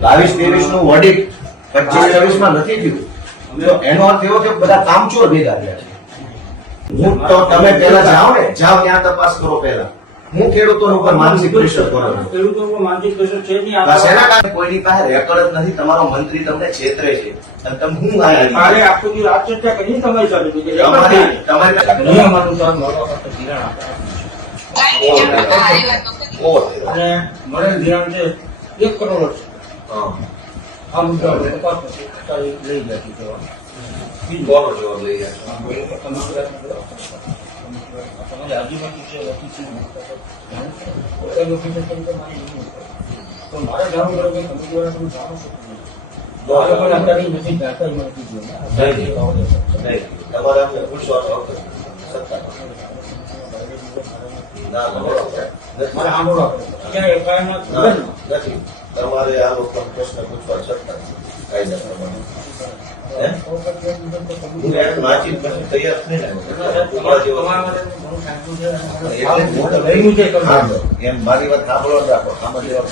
22-23 નું ઓડિટ 25-26 માં નથી થયું, તો એનો અર્થ એવો કે બધા કામચોર ભેગા થયા છે. હું તો તમે પહેલા જાઓ ને, જાઓ ત્યાં તપાસ કરો પહેલા. હું ખેડૂતો ઉપર માનસિક પ્રેશર કરો છું. ખેડૂતો ઉપર માનસિક પ્રેશર છે નહીં. બસ એના કારણે કોઈની પાસે રેકોર્ડ જ નથી. તમારો મંત્રી તમને છેતરે છે અને તમે હું મારે આખો દિવસ આ ચર્ચા કરી તમારી સાથે તમારી નિયમ અનુસાર મળવા કરતા ધિરાણ આપે અને મળેલ ધિરાણ છે 1 કરોડ છે. આ મુદ્દા તપાસ લઈ જતી બોલો જવાબ લઈ જાય. તમારી આજુબાજુ છે તો મારે જાણવું પડે કે તમે દ્વારા તમે જાણો છો અત્યારે નથી જાણતા તમારે અમને પૂછવાનો હક સત્તા ના મારે સાંભળવા ક્યાં એફઆઈઆર નથી. તમારે આ લોકો પ્રશ્ન પૂછવા છતાં કાયદા પ્રમાણે વાંચી પછી તૈયાર થઈને એમ મારી વાત સાંભળવા રાખો. આમાં જવાબ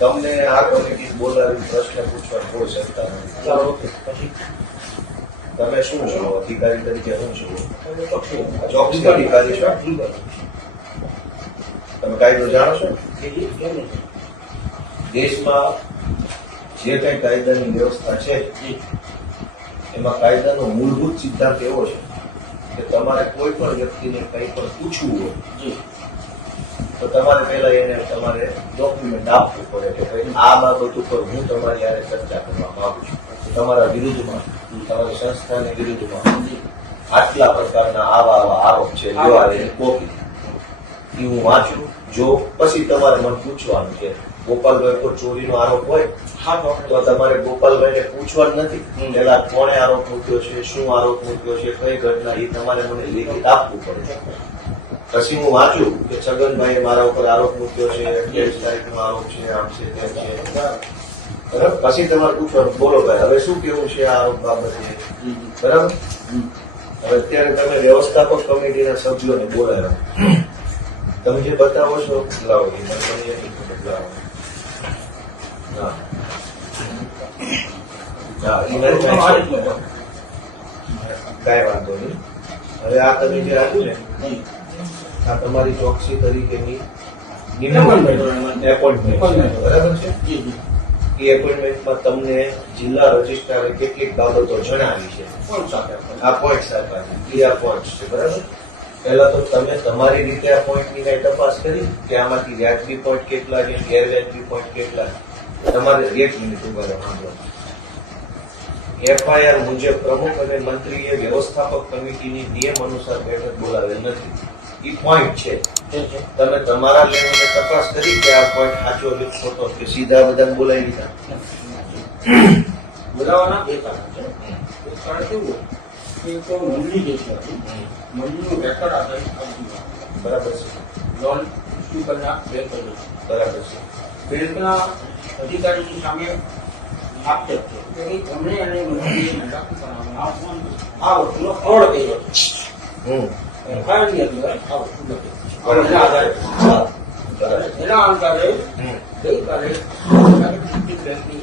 તમને આ કમિટી બોલાવી પ્રશ્ન પૂછવા કોઈ સત્તા નથી. તમે શું છો અધિકારી તરીકે? શું છો? ચોક્કસ અધિકારી છો. તમે કાયદો જાણો છો? દેશમાં જે કઈ કાયદાની વ્યવસ્થા છે એમાં કાયદાનો મૂળભૂત સિદ્ધાંત એવો છે કે તમારે કોઈ પણ વ્યક્તિને કંઈ પણ પૂછવું હોય તો તમારે પહેલા એને તમારે ડોક્યુમેન્ટ આપવું પડે કે ભાઈ આ બાબત ઉપર હું તમારી યારે ચર્ચા કરવા માંગુ છું. તમારા વિરુદ્ધમાં, તમારી સંસ્થાની વિરુદ્ધમાં આટલા પ્રકારના આવા આરોપ છે, કોપી એ હું વાંચું જો પછી તમારે મને પૂછવાનું છે. ગોપાલભાઈ પર ચોરીનો આરોપ હોય તો તમારે ગોપાલભાઈને પૂછવાનું નથી પેલા કોણે આરોપ મૂક્યો છે, શું આરોપ મૂક્યો છે, કઈ ઘટના, એ તમારે મને લેખિત આપવું પડે. પછી હું વાંચું કે છગનભાઈએ મારા ઉપર આરોપ મૂક્યો છે, 28 તારીખનો આરોપ છે, આમ છે તેમ છે, બરાબર. પછી તમારે પૂછવાનું બોલો ભાઈ હવે શું કેવું છે આ આરોપ બાબતે, બરાબર. હવે અત્યારે તમે વ્યવસ્થાપક કમિટીના સભ્યોને બોલાવ્યા, તમે જે બતાવો છો લાવો એ બતાવો. કઈ વાંધો નહીં. હવે આ તમે જે આપ્યું ને આ તમારી ચોકસી તરીકેની એપોઇન્ટમેન્ટ બરાબર છે. એ એપોઇન્ટમેન્ટમાં તમને જિલ્લા રજિસ્ટ્રારે કેટલીક બાબતો જણાવી છે. આ પોઈન્ટ આપ્યા આ પોઈન્ટ છે, બરાબર. પહેલા તો તમે તમારી રીતે આ પોઈન્ટની કઈ તપાસ કરી કે આમાંથી વ્યાજબી પોઈન્ટ કેટલા છે, ગેરવ્યાજબી પોઈન્ટ કેટલા. તમારે 1 મિનિટ ઉભા રહેવાનું. એફઆઈઆર મુજબ પ્રમુખ અને મંત્રીએ વ્યવસ્થાપક કમિટીની નિયમ અનુસાર બેઠક બોલાવેલ નથી. એ પોઈન્ટ છે. તમે તમારા લેવલે તપાસ કરી કે આ પોઈન્ટ સાચો કે ખોટો કે સીધા બધા બોલાવી લીધા? બોલાવાના 2 કારણ છે. એક કારણ કેવું કે તો મંડળી જે છે મંડળીનું રેકોર્ડ આધારિત બરાબર છે. લોન ઇસ્યુ કરનાર બેંક બરાબર છે. બેંકના અધિકારીની સામે આક્ષેપ છે કે એમણે અને મંત્રીએ આ વસ્તુનો ફ્રોડ કર્યો છે. એફઆઈઆરની અંદર આ વસ્તુ નથી. એના આધારે એના આધારે ગઈકાલે બેંકની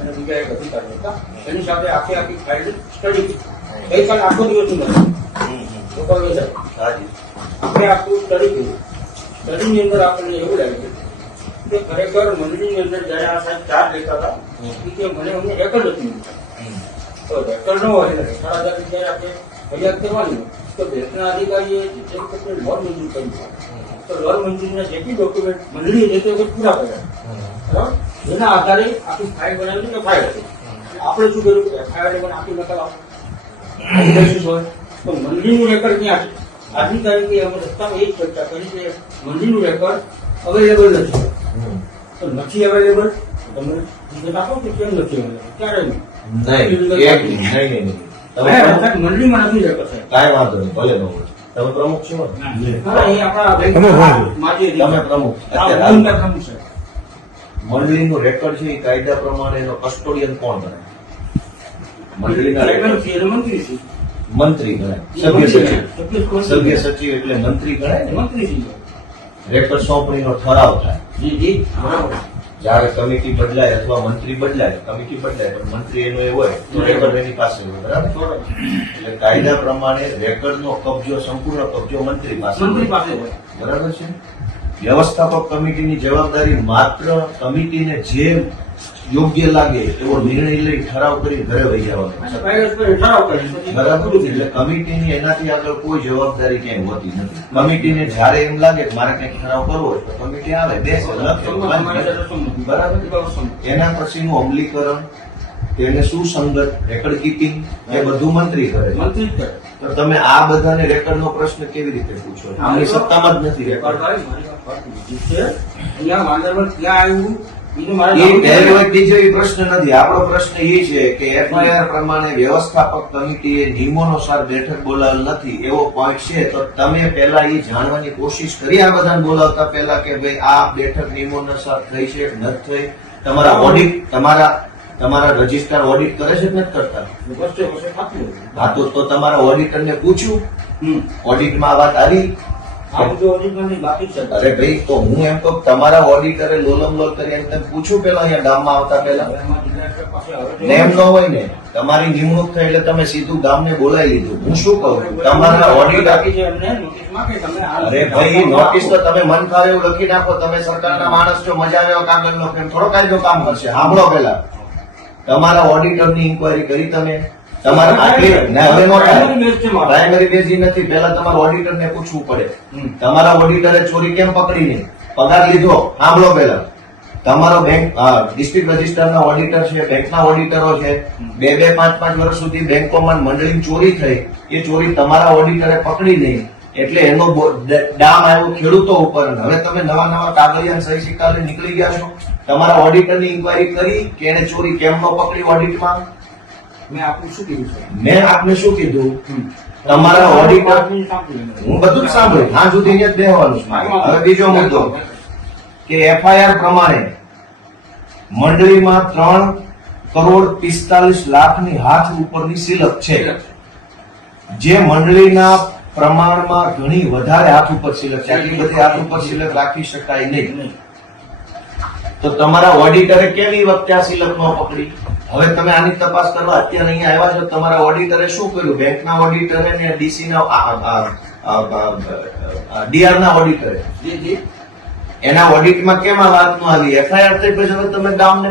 અને બીજા એક અધિકારી હતા એની સાથે આખી ફાઇલ સ્ટડી કરી. ગઈકાલે આખો દિવસ આપણે આખું સ્ટડી કર્યું. સ્ટડીની અંદર આપણને એવું લાગ્યું કે ખરેખર મંડળીની અંદર જયારે આ સાહેબ ચાર્જ લેતા હતા કે મને અમને રેકર્ડ નથી મળતા. તો રેકર્ડ ન હોય રેકર્ડ આધારે જયારે આપણે ફરિયાદ કરવાની હોય તો બેંકના અધિકારીએ લોન મંજૂર કરી તો લોન મંજૂરીના જેટલી ડોક્યુમેન્ટ મંડળીએ જે તે પૂરા કર્યા, બરાબર. એના આધારે આખી ફાઇલ બનાવી કે ફાઇલ હતી. આપણે શું કર્યું કે એફઆઈઆર પણ આખી નકલ આપો હોય તો મંડળીનું રેકર્ડ ક્યાં છે? આજની તારીખે અમે રસ્તામાં એ જ ચર્ચા કરી કે મંડળીનું રેકર્ડ અવેલેબલ નથી. તો નથી અવેલેબલ તમે વિગત આપો કે કેમ નથી અવેલેબલ? ક્યારે નહીં? મંડળીમાં નથી રેકર્ડ સાહેબ. કાંઈ વાંધો નહીં, ભલે ન હોય. તમે પ્રમુખ છો? એ આપણા માજી તમે પ્રમુખ પ્રમુખ છે. મંડળીનું રેકોર્ડ છે એ કાયદા પ્રમાણે એનો કસ્ટોડિયન કોણ બને? મંડળીના રેકોર્ડ મંત્રી છે. મંત્રી ગણાય. સભ્ય સચિવ એટલે મંત્રી ગણાય ને? મંત્રી છે. રેકર્ડ સોંપણીનો ઠરાવ થાય. જી જી બરાબર. જ્યારે કમિટી બદલાય અથવા મંત્રી બદલાય, કમિટી બદલાય પણ મંત્રી એનો એ હોય તો રેકર્ડ એની પાસે હોય. બરાબર. એટલે કાયદા પ્રમાણે રેકર્ડનો કબજો, સંપૂર્ણ કબજો મંત્રી પાસે હોય. મંત્રી પાસે હોય. બરાબર છે. વ્યવસ્થાપક કમિટીની જવાબદારી માત્ર કમિટીને જે યોગ્ય લાગે એવો નિર્ણય લઈ ઠરાવ કરી ઘરે વહી જવાનો. બરાબર. એટલે કમિટીની એનાથી આગળ કોઈ જવાબદારી ક્યાંય હોતી નથી. કમિટીને જ્યારે એમ લાગે કે મારે કંઈક ઠરાવ કરવો હોય તો કમિટી આવે, બેસે, લખે, બરાબર. એના પછીનું અમલીકરણ, તેને સુસંગત રેકર્ડ કીપિંગ એ બધું મંત્રી કરે છે. મંત્રી કરે. તો તમે આ બધાને રેકર્ડનો પ્રશ્ન કેવી રીતે પૂછો? આમની સત્તામાં જ નથી રેકર્ડ. એ પહેલો બીજો એ પ્રશ્ન નથી. આપણો પ્રશ્ન એ છે કે એફઆઈઆર પ્રમાણે વ્યવસ્થાપક કમિટીએ નિયમોનુસાર બેઠક બોલાવેલ નથી એવો પોઈન્ટ છે, તો તમે પહેલા એ જાણવાની કોશિશ કરી આ બધાને બોલાવતા પહેલા કે ભાઈ આ બેઠક નિયમોનુસાર થઈ છે કે નથી થઈ? તમારા ઓડિટ, તમારા રજિસ્ટ્રાર ઓડિટ કરે છે કે નથી કરતા? હા, તો તમારા ઓડિટરને પૂછ્યું ઓડિટમાં આ વાત આવી? અરે ભાઈ, તો હું એમ કહું તમારા ઓડિટરે લોલમ લોલ કરી એમ તમે પૂછ્યું પેલા અહીંયા ગામમાં આવતા પહેલા? એમ ન હોય ને, તમારી નિમણૂક થઈ એટલે તમે સીધું ગામને બોલાવી લીધું. હું શું કહું છું, તમારા ઓડિટ અરે ભાઈ, નોટિસ તો તમે મન ફાવે એવું લખી નાખો. તમે સરકારના માણસ છો, મજા આવ્યો કાગળ નો, કેમ થોડો કાયદો કામ કરશે? સાંભળો પેલા, તમારા ઓડિટરની ઇન્કવાયરી કરી તમે? તમારા પ્રાઇમરી બેઝ નથી. પહેલા તમારા ઓડિટરને પૂછવું પડે. તમારા ઓડિટરે ચોરી કેમ પકડી નહીં? પગાર લીધો? સાંભળો પેલા, તમારો બેંક ડિસ્ટ્રિક્ટ રજિસ્ટરના ઓડિટર છે, બેંકના ઓડિટરો છે, 2-5 વર્ષ સુધી બેંકોમાં મંડળી ચોરી થઈ, એ ચોરી તમારા ઓડિટરે પકડી નહીં એટલે એનો ડામ આવ્યો ખેડૂતો ઉપર. હવે તમે નવા કાગળિયા સહી સિક્કા લઈને નીકળી ગયા છો. તમારા ઓડિટરની ઇન્કવાયરી કરી કે એને ચોરી કેમ ન પકડી ઓડિટમાં? મેં આપને શું કીધું? તમારા ઓડિટર, હું બધું જ સાંભળ્યું, હા સુધી જ બેહવાનું છે. હવે બીજો મુદ્દો કે એફઆઈઆર પ્રમાણે મંડળીમાં 3,45,00,000 હાથ ઉપરની સિલક છે, જે મંડળીના પ્રમાણમાં ઘણી વધારે હાથ ઉપર સિલક છે. આટલી બધી હાથ ઉપર સિલક રાખી શકાય નહીં. તો તમારા ઓડિટરે કેવી વખતે આ સિલક ન પકડી? હવે તમે આની તપાસ કરવા અત્યારે અહીંયા આવ્યા છો. તમારા ઓડિટરે શું કર્યું? બેંકના ઓડિટરે ને ડીસી ના ડીઆર ના ઓડિટરે એના ઓડિટમાં કેમ આ વાત નો આવી? એફઆઈઆર થઈ પછી હવે તમે ગામને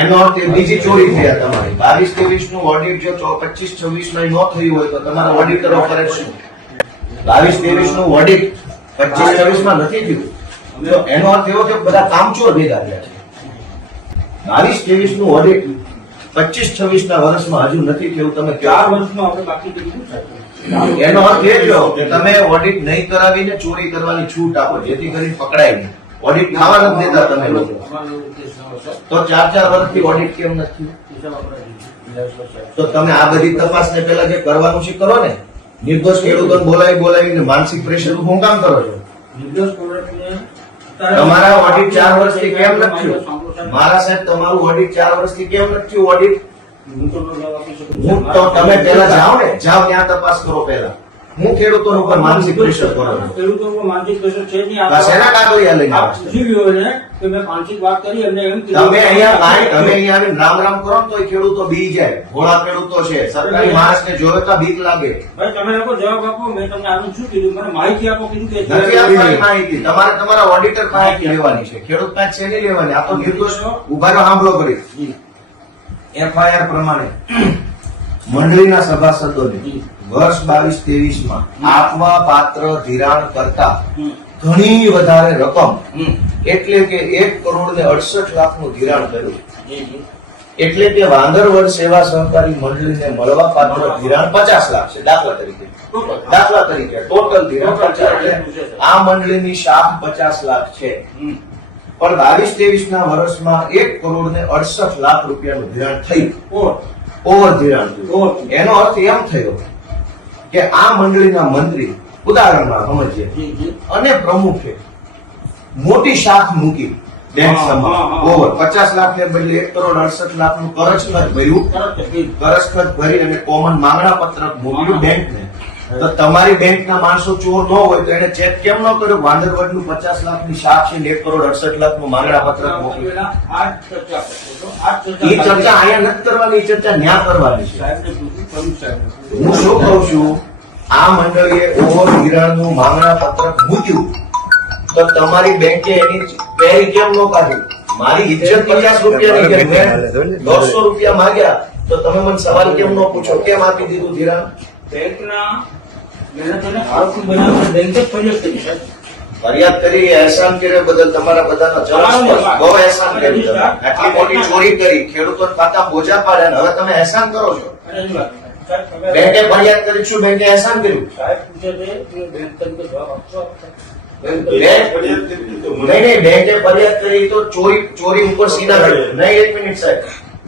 એનો અર્થ બીજી ચોરી થયા તમારી. 22-23 નું ઓડિટ જો 25-26 માં ન થયું હોય તો તમારા ઓડિટરો કરે શું? 22-23 નું ઓડિટ 25-26 માં નથી થયું તો એનો અર્થ એવો કે બધા કામચોર ભેગા થયા છે. 22-23 નું ઓડિટ 25-26 ના વર્ષમાં હજુ નથી થયું. તમે 4 વર્ષમાં આપણે બાકી એનો અર્થ એ થયો કે તમે ઓડિટ નહીં કરાવીને ચોરી કરવાની છૂટ આપો જેથી કરીને પકડાય નહીં. ઓડિટ થવા નથી દેતા તમે લોકો. તો 4 વર્ષથી ઓડિટ કેમ નથી? તો તમે આ બધી તપાસને પહેલા જે કરવાનું છે કરો ને. નિર્દોષ ખેડૂતોને બોલાવીને માનસિક પ્રેશર હું કામ કરો છો? તમારા ઓડિટ 4 વર્ષથી કેમ નથી થયું? મારા સાહેબ, તમારું ઓડિટ 4 વર્ષથી કેમ નથી થયું? ઓડિટ હું તો તમે પહેલા જાઓ ને, જાઓ ત્યાં તપાસ કરો પહેલા. હું ખેડૂતો ઉપર માનસિક પ્રેશર કરો છો? ખેડૂતો ઉપર માનસિક પ્રેશર છે નહીં. શેના કાગળિયા લઈને આવે છે? કે મેં માનસિક વાત કરી એમને એમ તમે અહીંયા આવીને રામ રામ કરો ને તો ખેડૂતો બી જાય. ભોળા ખેડૂતો છે, સરકારી માણસને જોવે તો બીક લાગે. ભાઈ તમે લોકો જવાબ આપો. મેં તમને આનું શું કીધું? મને માહિતી આપો. કીધું કે નથી આપવાની માહિતી. તમારે તમારા ઓડિટર પાસેથી લેવાની છે. ખેડૂત પાસે છે નહીં લેવાની. આ તો નિર્દોષ ઉભા રહો, સાંભળો કરી. એફઆઈઆર પ્રમાણે મંડળીના સભાસદોને વર્ષ 22-23 માં આપવા પાત્ર ધિરાણ કરતા ઘણી વધારે રકમ એટલે કે 1,68,00,000 નું ધિરાણ કર્યું. એટલે કે વાંદરવડ સેવા સહકારી મંડળીને મળવા પાત્ર ધિરાણ 50 લાખ છે. દાખલા તરીકે ટોટલ ધિરાણ 50. એટલે આ મંડળીની શાખ 50 લાખ છે. પણ 22-23 ના વર્ષમાં 1,68,00,000 રૂપિયાનું ધિરાણ થયું. ઓવર ધિરાણ થયું. એનો અર્થ એમ થયો કે આ મંડળીના મંત્રી, ઉદાહરણમાં સમજીએ, અને પ્રમુખે મોટી શાખ મૂકી બેંક સમા ઓવર 50 લાખ ને બદલે 1,68,00,000 નું કરજ ખર્ચ ભર્યું. કરજ ખર્ચ ભરી અને કોમન માંગણા પત્રક મોકલ્યું બેંકને. તો તમારી બેંકના માણસો ચોર ન હોય તો એને ચેક કેમ ન કર્યો? વાંદરવડનું 50 લાખની શાખ છે, 1,68,00,000 માગણા પત્રક મોકલ્યું. આ ચર્ચા કરતો હતો. આ એ ચર્ચા અહીંયા નથી કરવાની, એ ચર્ચા ન્યા કરવાની છે. સાહેબને પૂછ્યું, પ્રમુખ સાહેબને પૂછ્યું. હું શું કહું છું, આ મંડળીએ ઓવર ધિરાણનું માંગણા પત્રક મૂક્યું તો તમારી બેંકે એની પેરી કેમ ન કાઢી? મારી ઇજ્જત 50 રૂપિયાની કે મેં 100 રૂપિયા માંગ્યા તો તમે મને સવાલ કેમ ન પૂછો કેમ આપી દીધું ધિરાણ? બેંકના મહેનતોને આરોપી બનાવવા બેંકે ફરિયાદ કરી સાહેબ. ફરિયાદ કરી, અહેસાન કર્યો બદલ તમારા બધાનો જલસ્પર્શ. બહુ અહેસાન કર્યું તમે. આટલી મોટી ચોરી કરી, ખેડૂતોના ખાતા બોજા પાડ્યા અને હવે તમે અહેસાન કરો છો. અને એની વાત સાહેબ, તમે બેંકે ફરિયાદ કરી, શું બેંકે અહેસાન કર્યું? સાહેબ પૂછે છે કે બેંક તરીકે જવાબ આપશો? નહીં, બેંકે ફરિયાદ કરી તો ચોરી ઉપર સીધા નહીં. 1 મિનિટ સાહેબ,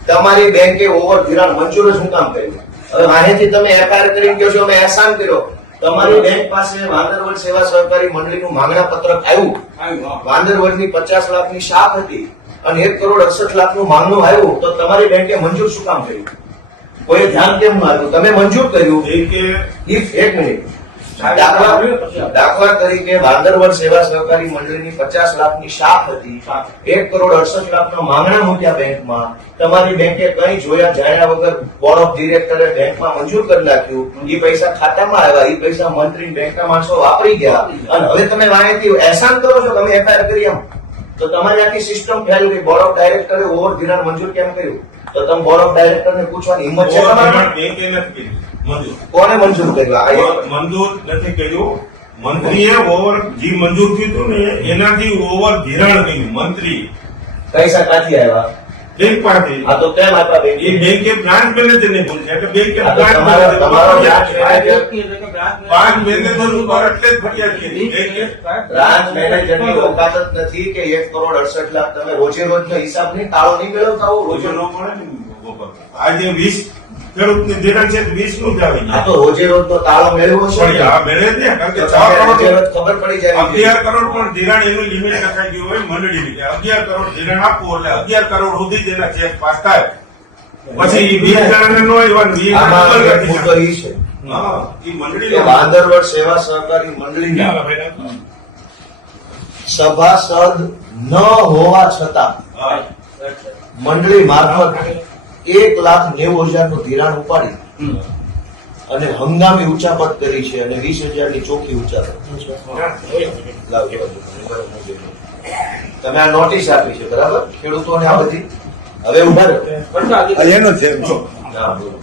તમારી બેંકે ઓવર ધિરાણ મંજૂર જ શું કામ કર્યું? હવે અહીંથી તમે એફઆઈઆર કરીને કહો છો અમે અહેસાન કર્યો. તમારી બેંક પાસે વાંદરવડ સેવા સહકારી મંડળીનું માંગણા પત્રક આવ્યું. વાંદરવડની 50 લાખની શાખ હતી અને 1,68,00,000 માંગણું આવ્યું તો તમારી બેંકે મંજૂર શું કામ કર્યું? કોઈ ધ્યાન કેમ ન આવ્યું? તમે મંજૂર કર્યું. 1 મિનિટ, દાખલા તરીકે વાંદરવડ સેવા સહકારી મંડળીની 50 લાખની શાખ હતી, 1,68,00,000 માંગણા મૂક્યા બેંકમાં. તમારી બેંકે કઈ જોયા જાણ્યા વગર બોર્ડ ઓફ ડિરેક્ટરે બેંકમાં મંજૂર કરી નાખ્યું. એ પૈસા ખાતામાં આવ્યા, એ પૈસા મંત્રી બેંકના માણસો વાપરી ગયા અને હવે તમે વાંહેથી અહેસાન કરો છો તમે એફઆઈઆર કરી એમ. તો તમારી આખી સિસ્ટમ ફેલ ગઈ. બોર્ડ ઓફ ડાયરેક્ટરે ઓવર ધિરાણ મંજૂર કેમ કર્યું? તો તમે બોર્ડ ઓફ ડાયરેક્ટરને પૂછવાની હિંમત છે તમારી? કોને મંજૂર કર્યું? મંજૂર નથી કર્યું. મંત્રીએ ઓવર જે મંજૂર થયું ને એનાથી ઓવર ધિરાણ કર્યું. મંત્રી પૈસા ક્યાંથી આવ્યા? બેંક પાસેથી. આ તો કેમ આપ્યા બેંકે? એ બેંકે બ્રાન્ચ મેનેજરને પૂછે એટલે બેંકે આ તો તમારો બ્રાન્ચ મેનેજર બ્રાન્ચ મેનેજર ઉપર એટલે જ ફરિયાદ કરી. બેંકે બ્રાન્ચ મેનેજરની ઓકાત જ નથી કે 1,68,00,000 તમે રોજે રોજનો હિસાબ નહીં, તાળો નહીં મેળવતા હો રોજો રોજે. ન મળે ને ગોપાલ. આજે 20 ખેડૂતની ધિરાણ છે 20 નું જ આવી આ જાય. તો રોજે રોજનો તાળો મેળવ્યો છે પણ આ મેળે જ ને કારણ કે તો 6 તમને રોજે કરોડ રોજ ખબર પડી જાય 11 કરોડ પણ ધિરાણ એનું લિમિટ લખાઈ ગયું હોય મંડળીની કે 11 કરોડ ધિરાણ આપવું એટલે 11 કરોડ સુધી તેના ચેક પાસ થાય. પછી એ 20 જણાને નો આવ્યા ને 20 આમાં ડબલ એક લખી મુદ્દો નાખે. ઈ છે હા એ કે મંડળી વાંદરવડ સેવા સહકારી મંડળીના સભાસદ ન હોવા છતાં મંડળી મારફત 1,90,000 નું ધિરાણ ઉપાડી અને હંગામી ઉચાપત કરી છે અને 20,000 ની ચોખ્ખી ઉચાપત. લાવજો. તમે આ નોટિસ આપી છે બરાબર ખેડૂતોને આ બધી. હવે ઉભા રહો. એનો છે હા, બોલો.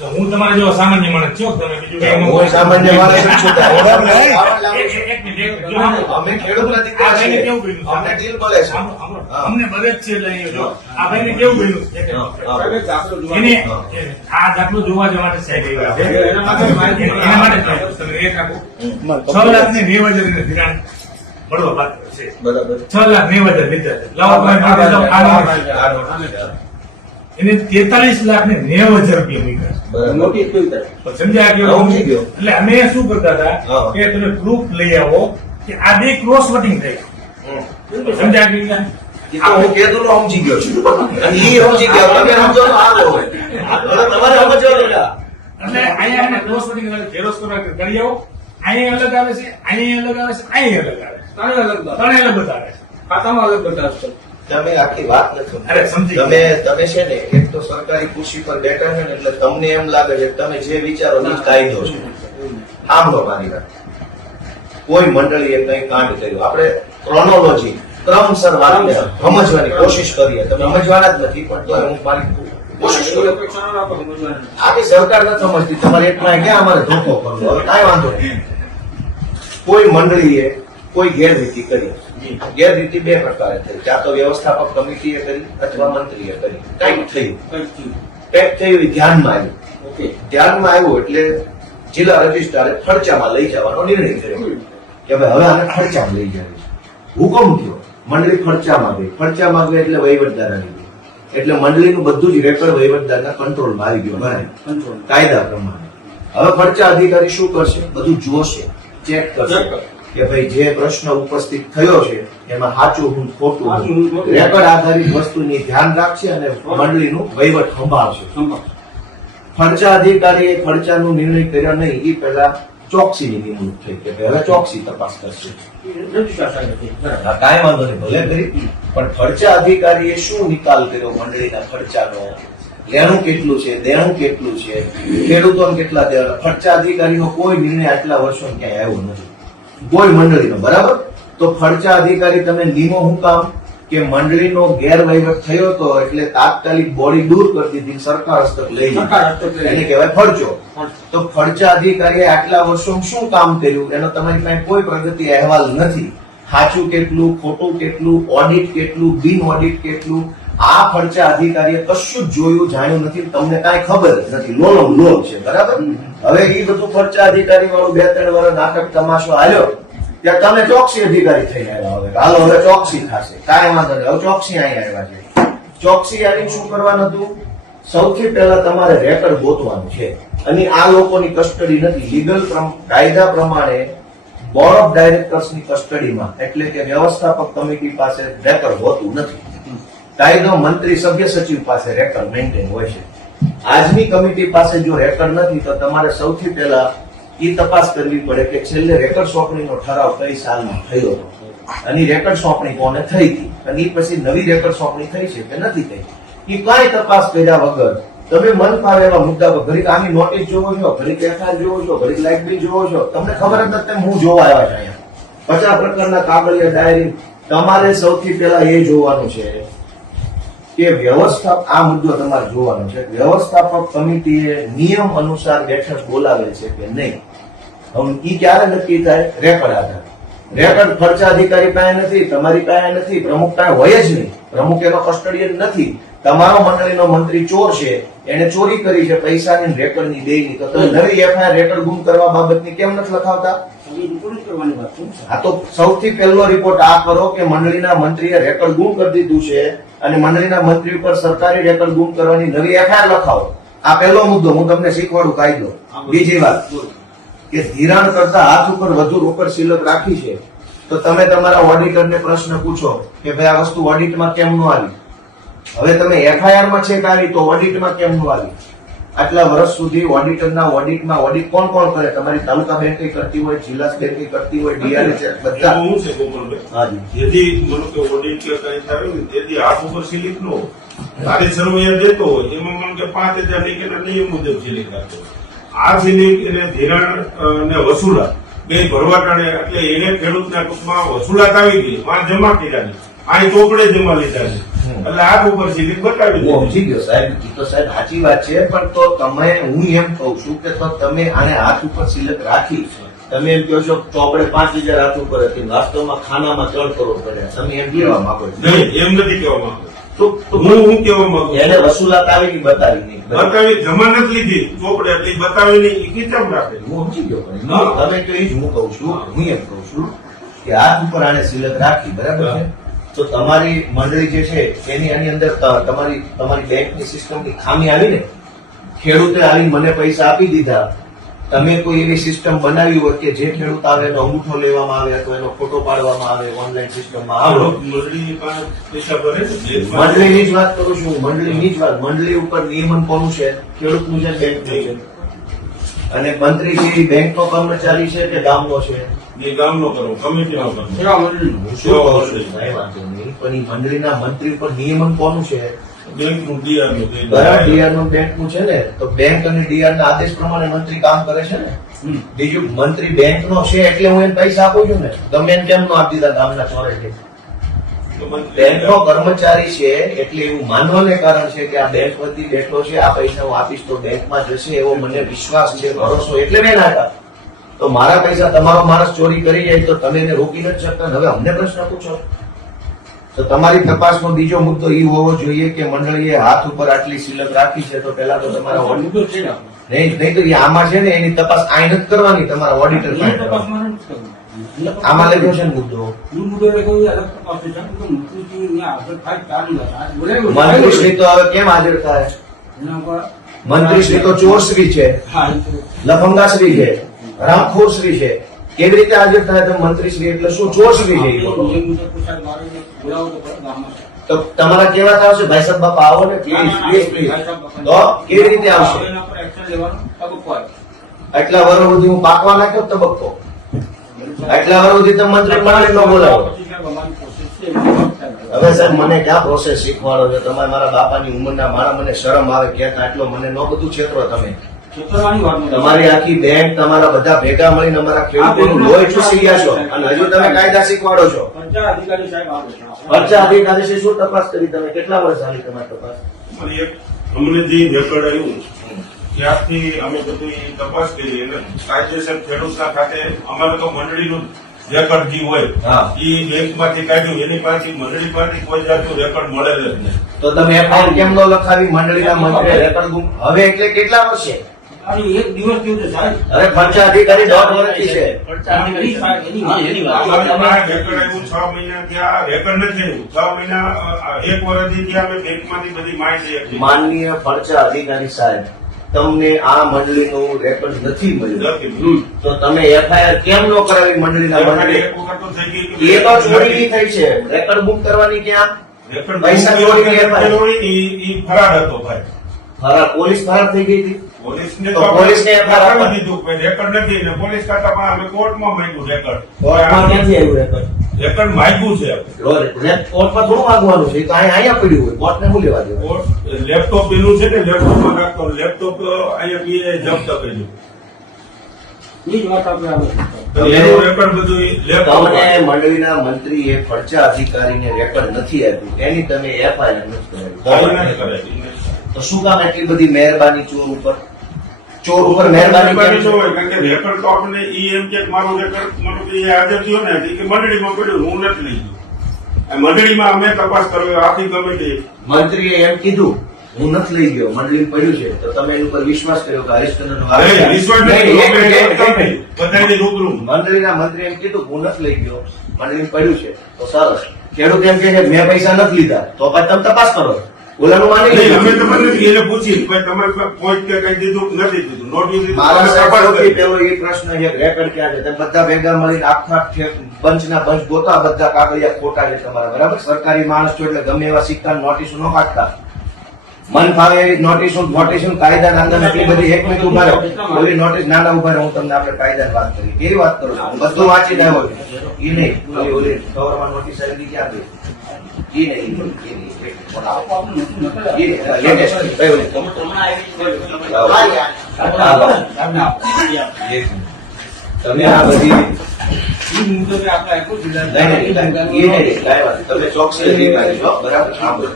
તો હું તમારે જો સામાન્ય માણસ છો તમે બીજું કઈ હું સામાન્ય માણસ જ છું. એક મિનિટ જો અમે ખેડૂત નથી આ ભાઈને કેવું કર્યું? અમને ડીલ મળે છે. સાંભળો, સાંભળો. હા. અમને મદદ છે એટલે અહીંયા જો આ ભાઈને કેવું કર્યું? હા. દાખલો જોવા એને હા. આ દાખલો જોવા જવા માટે સાહેબ આવ્યા છે. એના માટે માહિતી એના માટે સાહેબ તમે એક આપો 6,90,000 ધિરાણ મળવા પાત્ર છે. બરાબર. 6,90,000 લીધા છે. લાવો ભાઈ મારે લાવો. આ નોટિસ. એને 43,90,000 રૂપિયા મૂક્યા છે. બરાબર. નોટિસ કેવી થાય? પણ સમજ્યા કે સમજી ગયો. એટલે અમે શું કરતા હતા હા. કે તમે પ્રૂફ લઈ આવો કે આ બે ક્રોસ વોટિંગ થઈ હમ. સમજ્યા કે એ તો હું કીધું ને સમજી ગયો છું અને ઈ સમજી ગયો તમે સમજો તો હાલો હવે તમારે સમજવાનું છે. એટલે અહીંયા એને ક્રોસ વોટિંગ ઝેરોસ કરવા કરી આવો અહીંયા અલગ આવે છે અહીંયા અલગ આવે છે અહીંયા અલગ આવે છે ત્રણેય અલગ બતાવે. ત્રણે અલગ બતાવે છે ખાતામાં અલગ બતાવશે. તમે આખી વાત નથી અરે, સમજી ગયો. તમે છે ને એક તો સરકારી ખુરશી પર બેઠા છે ને એટલે તમને એમ લાગે છે કે તમે જે વિચારો એ જ કાયદો છે. સાંભળો મારી વાત. કોઈ મંડળીએ કઈ કાંડ કર્યું આપણે ક્રોનોલોજી ક્રમસર વાતને સમજવાની કોશિશ કરીએ. તમે સમજવાના જ નથી પણ તોય હું મારી કોશિશ એવી કરું. અપેક્ષા ન રાખો સમજવાની. આખી સરકાર નથી સમજતી તમારે એટલા ક્યાં અમારે ધોકો કરવો. હવે કાંઈ વાંધો નહીં. કોઈ મંડળીએ કોઈ ગેરરીતિ કરી. ગેરરીતિ બે પ્રકારે થઈ. ક્યાં તો વ્યવસ્થાપક કમિટીએ કરી અથવા મંત્રીએ કરી. કંઈક થયું. કંઈક થયું એ ધ્યાનમાં આવ્યું. ઓકે. ધ્યાનમાં આવ્યું એટલે જિલ્લા રજિસ્ટ્રારે ખર્ચામાં લઈ જવાનો નિર્ણય કર્યો કે ભાઈ હવે આને ખર્ચામાં લઈ જાય. હુકમ થયો મંડળી ખર્ચામાં ગઈ. ખર્ચામાં ગઈ એટલે વહીવટદાર આવી ગઈ. એટલે મંડળીનું બધું જ રેકર્ડ વહીવટદારના કંટ્રોલમાં આવી ગયું બરાબર કંટ્રોલ. કાયદા પ્રમાણે. હવે ખર્ચા અધિકારી શું કરશે? બધું જોશે, ચેક કરશે કે ભાઈ જે પ્રશ્ન ઉપસ્થિત થયો છે એમાં સાચું હું ખોટું સાચું હું ખોટું. રેકર્ડ આધારિત વસ્તુની ધ્યાન રાખશે અને મંડળીનું વહીવટ સંભાળશે. સંભાળ. ખર્ચા અધિકારીએ ખર્ચાનો નિર્ણય કર્યો નહીં, એ પહેલા ચોકસીની નિમણૂક થઈ કે પહેલા ચોકસી તપાસ કરશે. રજિસ્ટ્રાર સાહેબ હતી. બરાબર. હા, કાંઈ વાંધો નહીં, ભલે કરી, પણ ખર્ચા અધિકારીએ શું નિકાલ કર્યો મંડળીના ખર્ચાનો? લેણું કેટલું છે, દેણું કેટલું છે, ખેડૂતોને કેટલા દેવા? ખર્ચા અધિકારીનો કોઈ નિર્ણય આટલા વર્ષો ક્યાંય આવ્યો નથી, કોઈ મંડળીનો. બરાબર? તો ખર્ચા અધિકારી તમે નિમો હું કામ? કે મંડળીનો ગેરવહીવટ થયો હતો એટલે તાત્કાલિક બોડી દૂર કરી દીધી, સરકાર હસ્તક લઈ સરકાર હસ્તક લઈ લીધી. એને લીધી. કહેવાય ખર્ચો. તો ખર્ચા અધિકારીએ આટલા વર્ષોમાં શું કામ કર્યું એનો તમારી પાસે કોઈ પ્રગતિ અહેવાલ નથી. સાચું કેટલું, ખોટું કેટલું, ઓડિટ કેટલું, બિન ઓડિટ કેટલું, આ ખર્ચા અધિકારીએ કશું જ જોયું જાણ્યું નથી, તમને કાંઈ ખબર જ નથી. લોનો લોન છે. બરાબર? હવે એ બધું ખર્ચા અધિકારી વાળું 2-3 વર્ષ નાટક તમાશો હાલ્યો ત્યાં તમે ચોકસી અધિકારી થઈને આવ્યા. હવે હાલો, હવે ચોકસી થશે, કાંઈ વાંધો નહીં, હવે ચોકસી અહીંયા આવ્યા છે. ચોકસી આવીને શું કરવાનું હતું? સૌથી પહેલા તમારે રેકર્ડ ગોતવાનું છે, અને આ લોકોની કસ્ટડી નથી. લીગલ કાયદા પ્રમાણે બોર્ડ ઓફ ડાયરેક્ટર્સની કસ્ટડીમાં, એટલે કે વ્યવસ્થાપક કમિટી પાસે રેકર્ડ હોતું નથી. કાયદો મંત્રી સભ્ય સચિવ પાસે રેકર્ડ મેન્ટેન હોય છે. આજની કમિટી પાસે જો રેકર્ડ નથી તો તમારે સૌથી પહેલા એ તપાસ કરવી પડે કે છેલ્લે રેકર્ડ સોંપણીનો ઠરાવ કઈ સાલમાં થયો હતો, અને રેકર્ડ સોંપણી કોને થઈ હતી, અને પછી નવી રેકર્ડ સોંપણી થઈ છે કે નથી થઈ. એ કઈ તપાસ કર્યા વગર તમે મન ફાવે એવા મુદ્દા પર ઘડીક આની નોટિસ જોવો છો, ઘડીક એફઆઈઆર જોવો છો, ઘડીક લાઇટ બિલ જોવો છો, તમને ખબર જ નથી હું જોવા આવ્યા છે અહીંયા 50 પ્રકારના કાગળિયા ડાયરી. તમારે સૌથી પહેલા એ જોવાનું છે કે આ મુદ્દો તમારે જોવાનો છે, વ્યવસ્થાપક કમિટીએ નિયમ અનુસાર બેઠક બોલાવે છે કે નહીં. હવે ઈ ક્યારે નક્કી થાય? રેકર્ડ આધાર. રેકર્ડ ખર્ચા અધિકારી પાસે નથી, તમારી પાસે નથી, પ્રમુખ પાસે હોય જ નહીં. પ્રમુખ એનો કસ્ટડીયન નથી. તમારો મંડળીનો મંત્રી ચોર છે, એને ચોરી કરી છે પૈસાની, રેકર્ડની દેની, તો તમે નવી એફઆઈઆર રેકર્ડ ગુમ કરવા બાબતની કેમ નથી લખાવતા? હા, તો સૌથી પહેલો રિપોર્ટ આ કરો કે મંડળીના મંત્રીએ રેકર્ડ ગુમ કરી દીધું છે, અને મંડળીના મંત્રી ઉપર સરકારી રેકર્ડ ગુમ કરવાની નવી એફઆઈઆર લખાવો. આ પહેલો મુદ્દો, હું તમને શીખવાડું કાયદો. બીજી વાત કે ધિરાણ કરતા હાથ ઉપર વધુ રોકડ સિલક રાખી છે, તો તમે તમારા ઓડિટરને પ્રશ્ન પૂછો કે ભાઈ આ વસ્તુ ઓડિટમાં કેમ ન આવી? હવે તમે એફઆઈઆર માં ચેક આવી તો ઓડિટમાં કેમ ન આવી? આટલા વર્ષ સુધી ઓડિટરના ઓડિટમાં ઓડિટ કોણ કોણ કરે? તમારી તાલુકા બેંક કરતી હોય, જિલ્લા બેંક કરતી હોય, ડીઆરએચ બધા. હું છે ગોપાલભાઈ, હાજી. જેથી મને કે ઓડિટ કે કઈ થાય ને તેથી હાથ ઉપર સિલિક નો તારી સર્વે દેતો હોય એમાં મને કે 5000 ની કે નિયમ મુજબ સિલિક રાખતો. આ સિલિક એને ધિરાણ ને વસૂલાત બે ભરવા ટાણે, એટલે એને ખેડૂતના ટૂંકમાં વસૂલાત આવી ગઈ, માં જમા કર્યા નહીં, આ ચોપડે જમા લીધા છે, એટલે આ ઉપર સિલિક બતાવી હું સમજી ગયો સાહેબ, એ તો સાહેબ સાચી વાત છે, પણ તો તમે, હું એમ કહું છું કે તો તમે આને હાથ ઉપર સિલક રાખી, તમે એમ કહો છો ચોપડે 5000 હાથ ઉપર હતી, વાસ્તવમાં ખાનામાં 3 કરોડ પડ્યા, તમે એમ કહેવા માંગો છો? નહીં, એમ નથી કહેવા માંગતો. તો હું કહેવા માંગુ એને વસૂલાત આવી કે બતાવી નહીં? બતાવી જમા નથી લીધી ચોપડે, એટલે બતાવી નહીં, એ કેમ રાખે? હું સમજી ગયો, પણ તમે તો એ જ હું કહું છું, હું એમ કહું છું કે હાથ ઉપર આને સિલક રાખી, બરાબર છે, તો તમારી મંડળી જે છે એની આની અંદર તમારી બેંકની સિસ્ટમની ખામી આવી ને, ખેડૂતે આવીને મને પૈસા આપી દીધા, તમે કોઈ એવી સિસ્ટમ બનાવી હોય કે જે ખેડૂત આવે એનો અંગૂઠો લેવામાં આવે અથવા એનો ફોટો પાડવામાં આવે ઓનલાઈન સિસ્ટમમાં આવે. મંડળીની પાસે પૈસા ભરે છે. મંડળીની જ વાત કરું છું, મંડળીની જ વાત. મંડળી ઉપર નિયમન કોનું છે? ખેડૂતનું છે, બેંકનું છે. અને મંત્રી જે બેંકનો કર્મચારી છે કે ગામનો છે? એ ગામનો કરો, કમિટીનો કરો. સેવા મંડળીનું. શું કહું છું? કાંઈ વાંધો નહીં, પણ ઈ મંડળીના મંત્રી ઉપર નિયમન કોનું છે? બેંકનું ડીઆરનું બરાબર, ડીઆર નું બેંક નું છે ને, તો બેંક અને ડીઆર ના આદેશ પ્રમાણે મંત્રી કામ કરે છે ને. બીજું મંત્રી બેંક નો છે એટલે હું એને પૈસા આપું છું ને, ગમે એને કેમ નો આપી દીધા ગામના ચોરે? બેંક નો કર્મચારી છે એટલે એવું માનવાને કારણ છે કે આ બેંક વતી બેઠો છે, આ પૈસા હું આપીશ તો બેંકમાં જશે એવો મને વિશ્વાસ છે, ભરોસો, એટલે મેં નાખ્યા. તો મારા પૈસા તમારો માણસ ચોરી કરી જાય તો તમે એને રોકી નથી શકતા. હવે અમને પ્રશ્ન પૂછો. તો તમારી તપાસનો બીજો મુદ્દો એ હોવો જોઈએ કે મંડળીએ હાથ ઉપર આટલી સિલક રાખી છે, તો પહેલા તો તમારા મુદ્દો છે ને. નહીં તો એ આમાં છે ને એની તપાસ આ નથી કરવાની, તમારા ઓડિટર એ તપાસમાં નથી કરવું. આમાં લખ્યો છે ને મુદ્દો. મુદ્દો લખ્યો એ અલગ તપાસ છે. મંત્રીજી હાજર થાય ચાલુ થાય. બોલાવ્યો. મંત્રીશ્રી તો હવે કેમ હાજર થાય? એના ઉપર મંત્રીશ્રી તો ચોરશ્રી છે, હા, એ તો લફંગાશ્રી છે, રામખોરશ્રી છે. કેવી રીતે હાજર થાય? તો મંત્રીશ્રી એટલે શું? ચોરશ્રી છે એ લોકો. એ મુજબ તો સાહેબ મારે બોલાવો તો પડે ગામમાં. તો તમારા કેવા આવશે ભાઈ સાહેબ બાપા આવો ને પ્લીઝ તો કેવી રીતે આવશે એના પર એક્શન લેવાનું તબક્કો આવે. આટલા વર્ષ સુધી હું પાકવા નાખ્યો તબક્કો આટલા વર્ષ સુધી તમે મંત્રી મંડળ ન બોલાવો પછી સાહેબ અમારી પ્રોસેસ છે. હવે સાહેબ મને ક્યાં પ્રોસેસ શીખવાડો છો તમે મારા બાપાની ઉંમરના મારા મને શરમ આવે ક્યાંક આટલો મને ન બધું છેતરો તમે છેતરવાની વાત નથી. તમારી આખી બેંક તમારા બધા ભેગા મળીને અમારા ખેડૂતોનું લોહી ચૂસી ગયા છો અને હજુ તમે કાયદા શીખવાડો છો પંચાયત અધિકારી સાહેબ આવે છે. પંચાયત અધિકારી છે શું તપાસ કરી તમે કેટલા વર્ષ ચાલી તમારી તપાસ અને એક અમને જે રેકોર્ડ આવ્યું ત્યારથી અમે બધી તપાસ કરી અને કાયદેસર ખેડૂતના ખાતે અમારે તો મંડળીનું રેકોર્ડ જે હોય હા. એ બેંકમાંથી કાઢ્યું એની પાસેથી મંડળી પાસેથી કોઈ જાતનું રેકોર્ડ મળેલ જ નહીં. તો તમે એફઆઈઆર કેમ ન લખાવી મંડળીના મંત્રીએ રેકર્ડ ગુમ હવે એટલે કેટલા વર્ષે અરે એક દિવસ થયું છે સાહેબ. અરે પંચાયત અધિકારી 1.5 વર્ષથી છે એની સાહેબ, એની વાત. અમારે રેકોર્ડ આવ્યું 6 મહિના ત્યાં રેકોર્ડ નથી આવ્યું 6 મહિના એક વર્ષથી ત્યાં અમે બેંકમાંથી બધી માહિતી આપી. માનનીય પંચાયત અધિકારી સાહેબ તમને આ મંડળીનું રેકર્ડ નથી મળ્યું નથી. તો તમે એફઆઈઆર કેમ ન કરાવી મંડળીના મંત્રી એક વખત તો થઈ ગઈ કે એ તો ચોરીની થઈ છે રેકર્ડ બુક કરવાની ક્યાં રેકોર્ડ પૈસા ચોરીની FIR. ઈ ફરાર હતો ભાઈ. ફરાર પોલીસ ફરાર થઈ ગઈ હતી પોલીસને તો પોલીસને FIR આપી દીધું પણ રેકોર્ડ નથી ને પોલીસ ખાતામાં અમે કોર્ટમાં માંગ્યું રેકોર્ડ કોર્ટમાં ક્યાંથી આવ્યું રેકર્ડ રેકોર્ડ માંગ્યું છે કોર્ટમાં થોડું માંગવાનું છે એ તો અહીંયા પડ્યું હોય કોર્ટને શું લેવા દેવું કોર્ટ લેપટોપ એનું છે ને લેપટોપમાં રાખતો લેપટોપ અહીંયા બી જપ્ત કર્યું એ જ વાત આપણે આવે. તો એનું રેકોર્ડ બધું લેપટોપ તમને મંડળીના મંત્રીએ પંચાયત અધિકારીને રેકર્ડ નથી આપ્યું એની તમે એફઆઈઆર નથી કરાવી તો શું કામ એટલી બધી મહેરબાની ચોર ઉપર મહેરબાની કેમ છે? કારણ કે રેકોર્ડ તો આપણે ઈ એમ કે મારું રેકોર્ડ મારું કે હાજર થયો ને કે મંડળીમાં પડ્યું હું નથી લઈ ગયો આ મંડળીમાં અમે તપાસ કરવી આખી કમિટી મંત્રીએ એમ કીધું હું નથી લઈ ગયો મંડળી પડ્યું છે તો તમે એની ઉપર વિશ્વાસ કર્યો કે હરીશચંદ્રનો વારસ છે. રિશ્વત નહીં, નથી, એક મિનિટ, એક મિનિટ. બધાની રૂબરૂ મંત્રીના મંત્રી એમ કીધું હું નથી લઈ ગયો મંડળી પડ્યું છે તો સરસ ખેડૂત એમ કે છે મેં પૈસા નથી લીધા તો પછી તમે તપાસ કરો ઓલાનું માની નહીં, અમે લીધું તમને એને પૂછી ભાઈ તમારે કોઈ કે કઈ દીધું કે નથી દીધું નોટિસ દીધું મારા તમે સાહેબ તપાસ સૌથી કરી. પહેલો એ પ્રશ્ન છે રેકર્ડ ક્યાં છે તમે બધા ભેગા મળીને આખા બંચના બંચ ગોતા બધા કાગળિયા ખોટા છે તમારા બરાબર સરકારી માણસ છો એટલે ગમે એવા સિક્કા નોટિસો ન કાઢતા મન ફાવે એવી નોટિસો કાયદા અંદર એટલી બધી એક મિનિટ ઉભા રહો ઓલી નોટિસ નાના ઉભા રહો હું તમને આપણે કાયદાની વાત કરી કેવી વાત કરું છું હું બધું વાંચીને આવ્યો છું એ નહીં ઓલી કવરમાં નોટિસ આવી ક્યાં ગઈ એ નહીં તમે આ બધી એ મુદ્દે આપણે આપ્યું જિલ્લા તમે ચોકસી અધિકારી છો બરાબર સાંભળો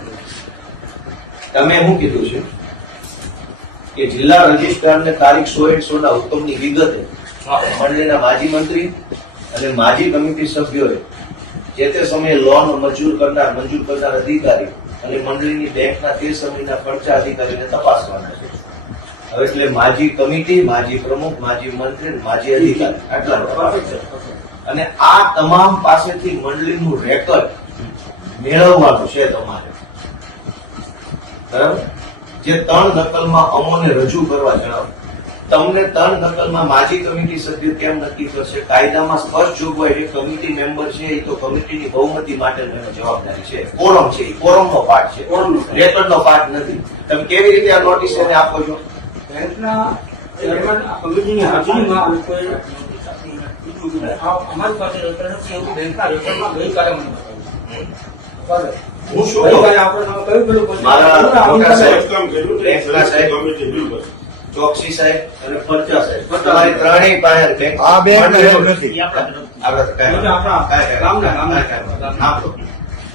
તમે શું કીધું છે કે જિલ્લા રજિસ્ટ્રારને તારીખ 100/100 ના હુકમની વિગતે મંડળીના માજી મંત્રી અને માજી કમિટી સભ્યોએ જે તે સમયે લોન મંજૂર કરનાર અધિકારી અને મંડળીની બેંકના તે સમયના ખર્ચા અધિકારીને તપાસવાના છે હવે એટલે માજી કમિટી માજી પ્રમુખ માજી મંત્રી અને માજી અધિકારી આટલા તપાસ છે અને આ તમામ પાસેથી મંડળીનું રેકર્ડ મેળવવાનું છે તમારે બરાબર જે 3 નકલમાં અમોને રજૂ કરવા જણાવો તમને 3 નકલમાં માજી કમિટી સભ્ય કેમ નક્કી કરશે કાયદામાં સ્પષ્ટ જોગવાઈ છે કમિટી મેમ્બર છે એ તો કમિટીની બહુમતી માટેની એની જવાબદારી છે કોરમ છે એ કોરમનો પાર્ટ છે રેકર્ડનો પાર્ટ નથી તમે કેવી રીતે આ નોટિસ એને આપો છો બેંકના ચેરમેન આ કમિટીની હાજરીમાં લોકોએ અમારી પાસે રેકર્ડ નથી એવું બેંકના રેકર્ડમાં ગઈકાલે મને બતાવ્યું. હું શું ગઈકાલે કહું? આપણે તમે કહ્યું પેલું પછી મારા મોટા સાહેબ, કામ કર્યું બેંકના સાહેબ. કમિટી બિલકુલ ચોકસી સાહેબ અને પંચા સાહેબ તમારી ત્રણેય પાસે બેંક આ બેંક મંડળીનું નથી. આપણે કાંઈ આપણા કાંઈ ગામના આપો.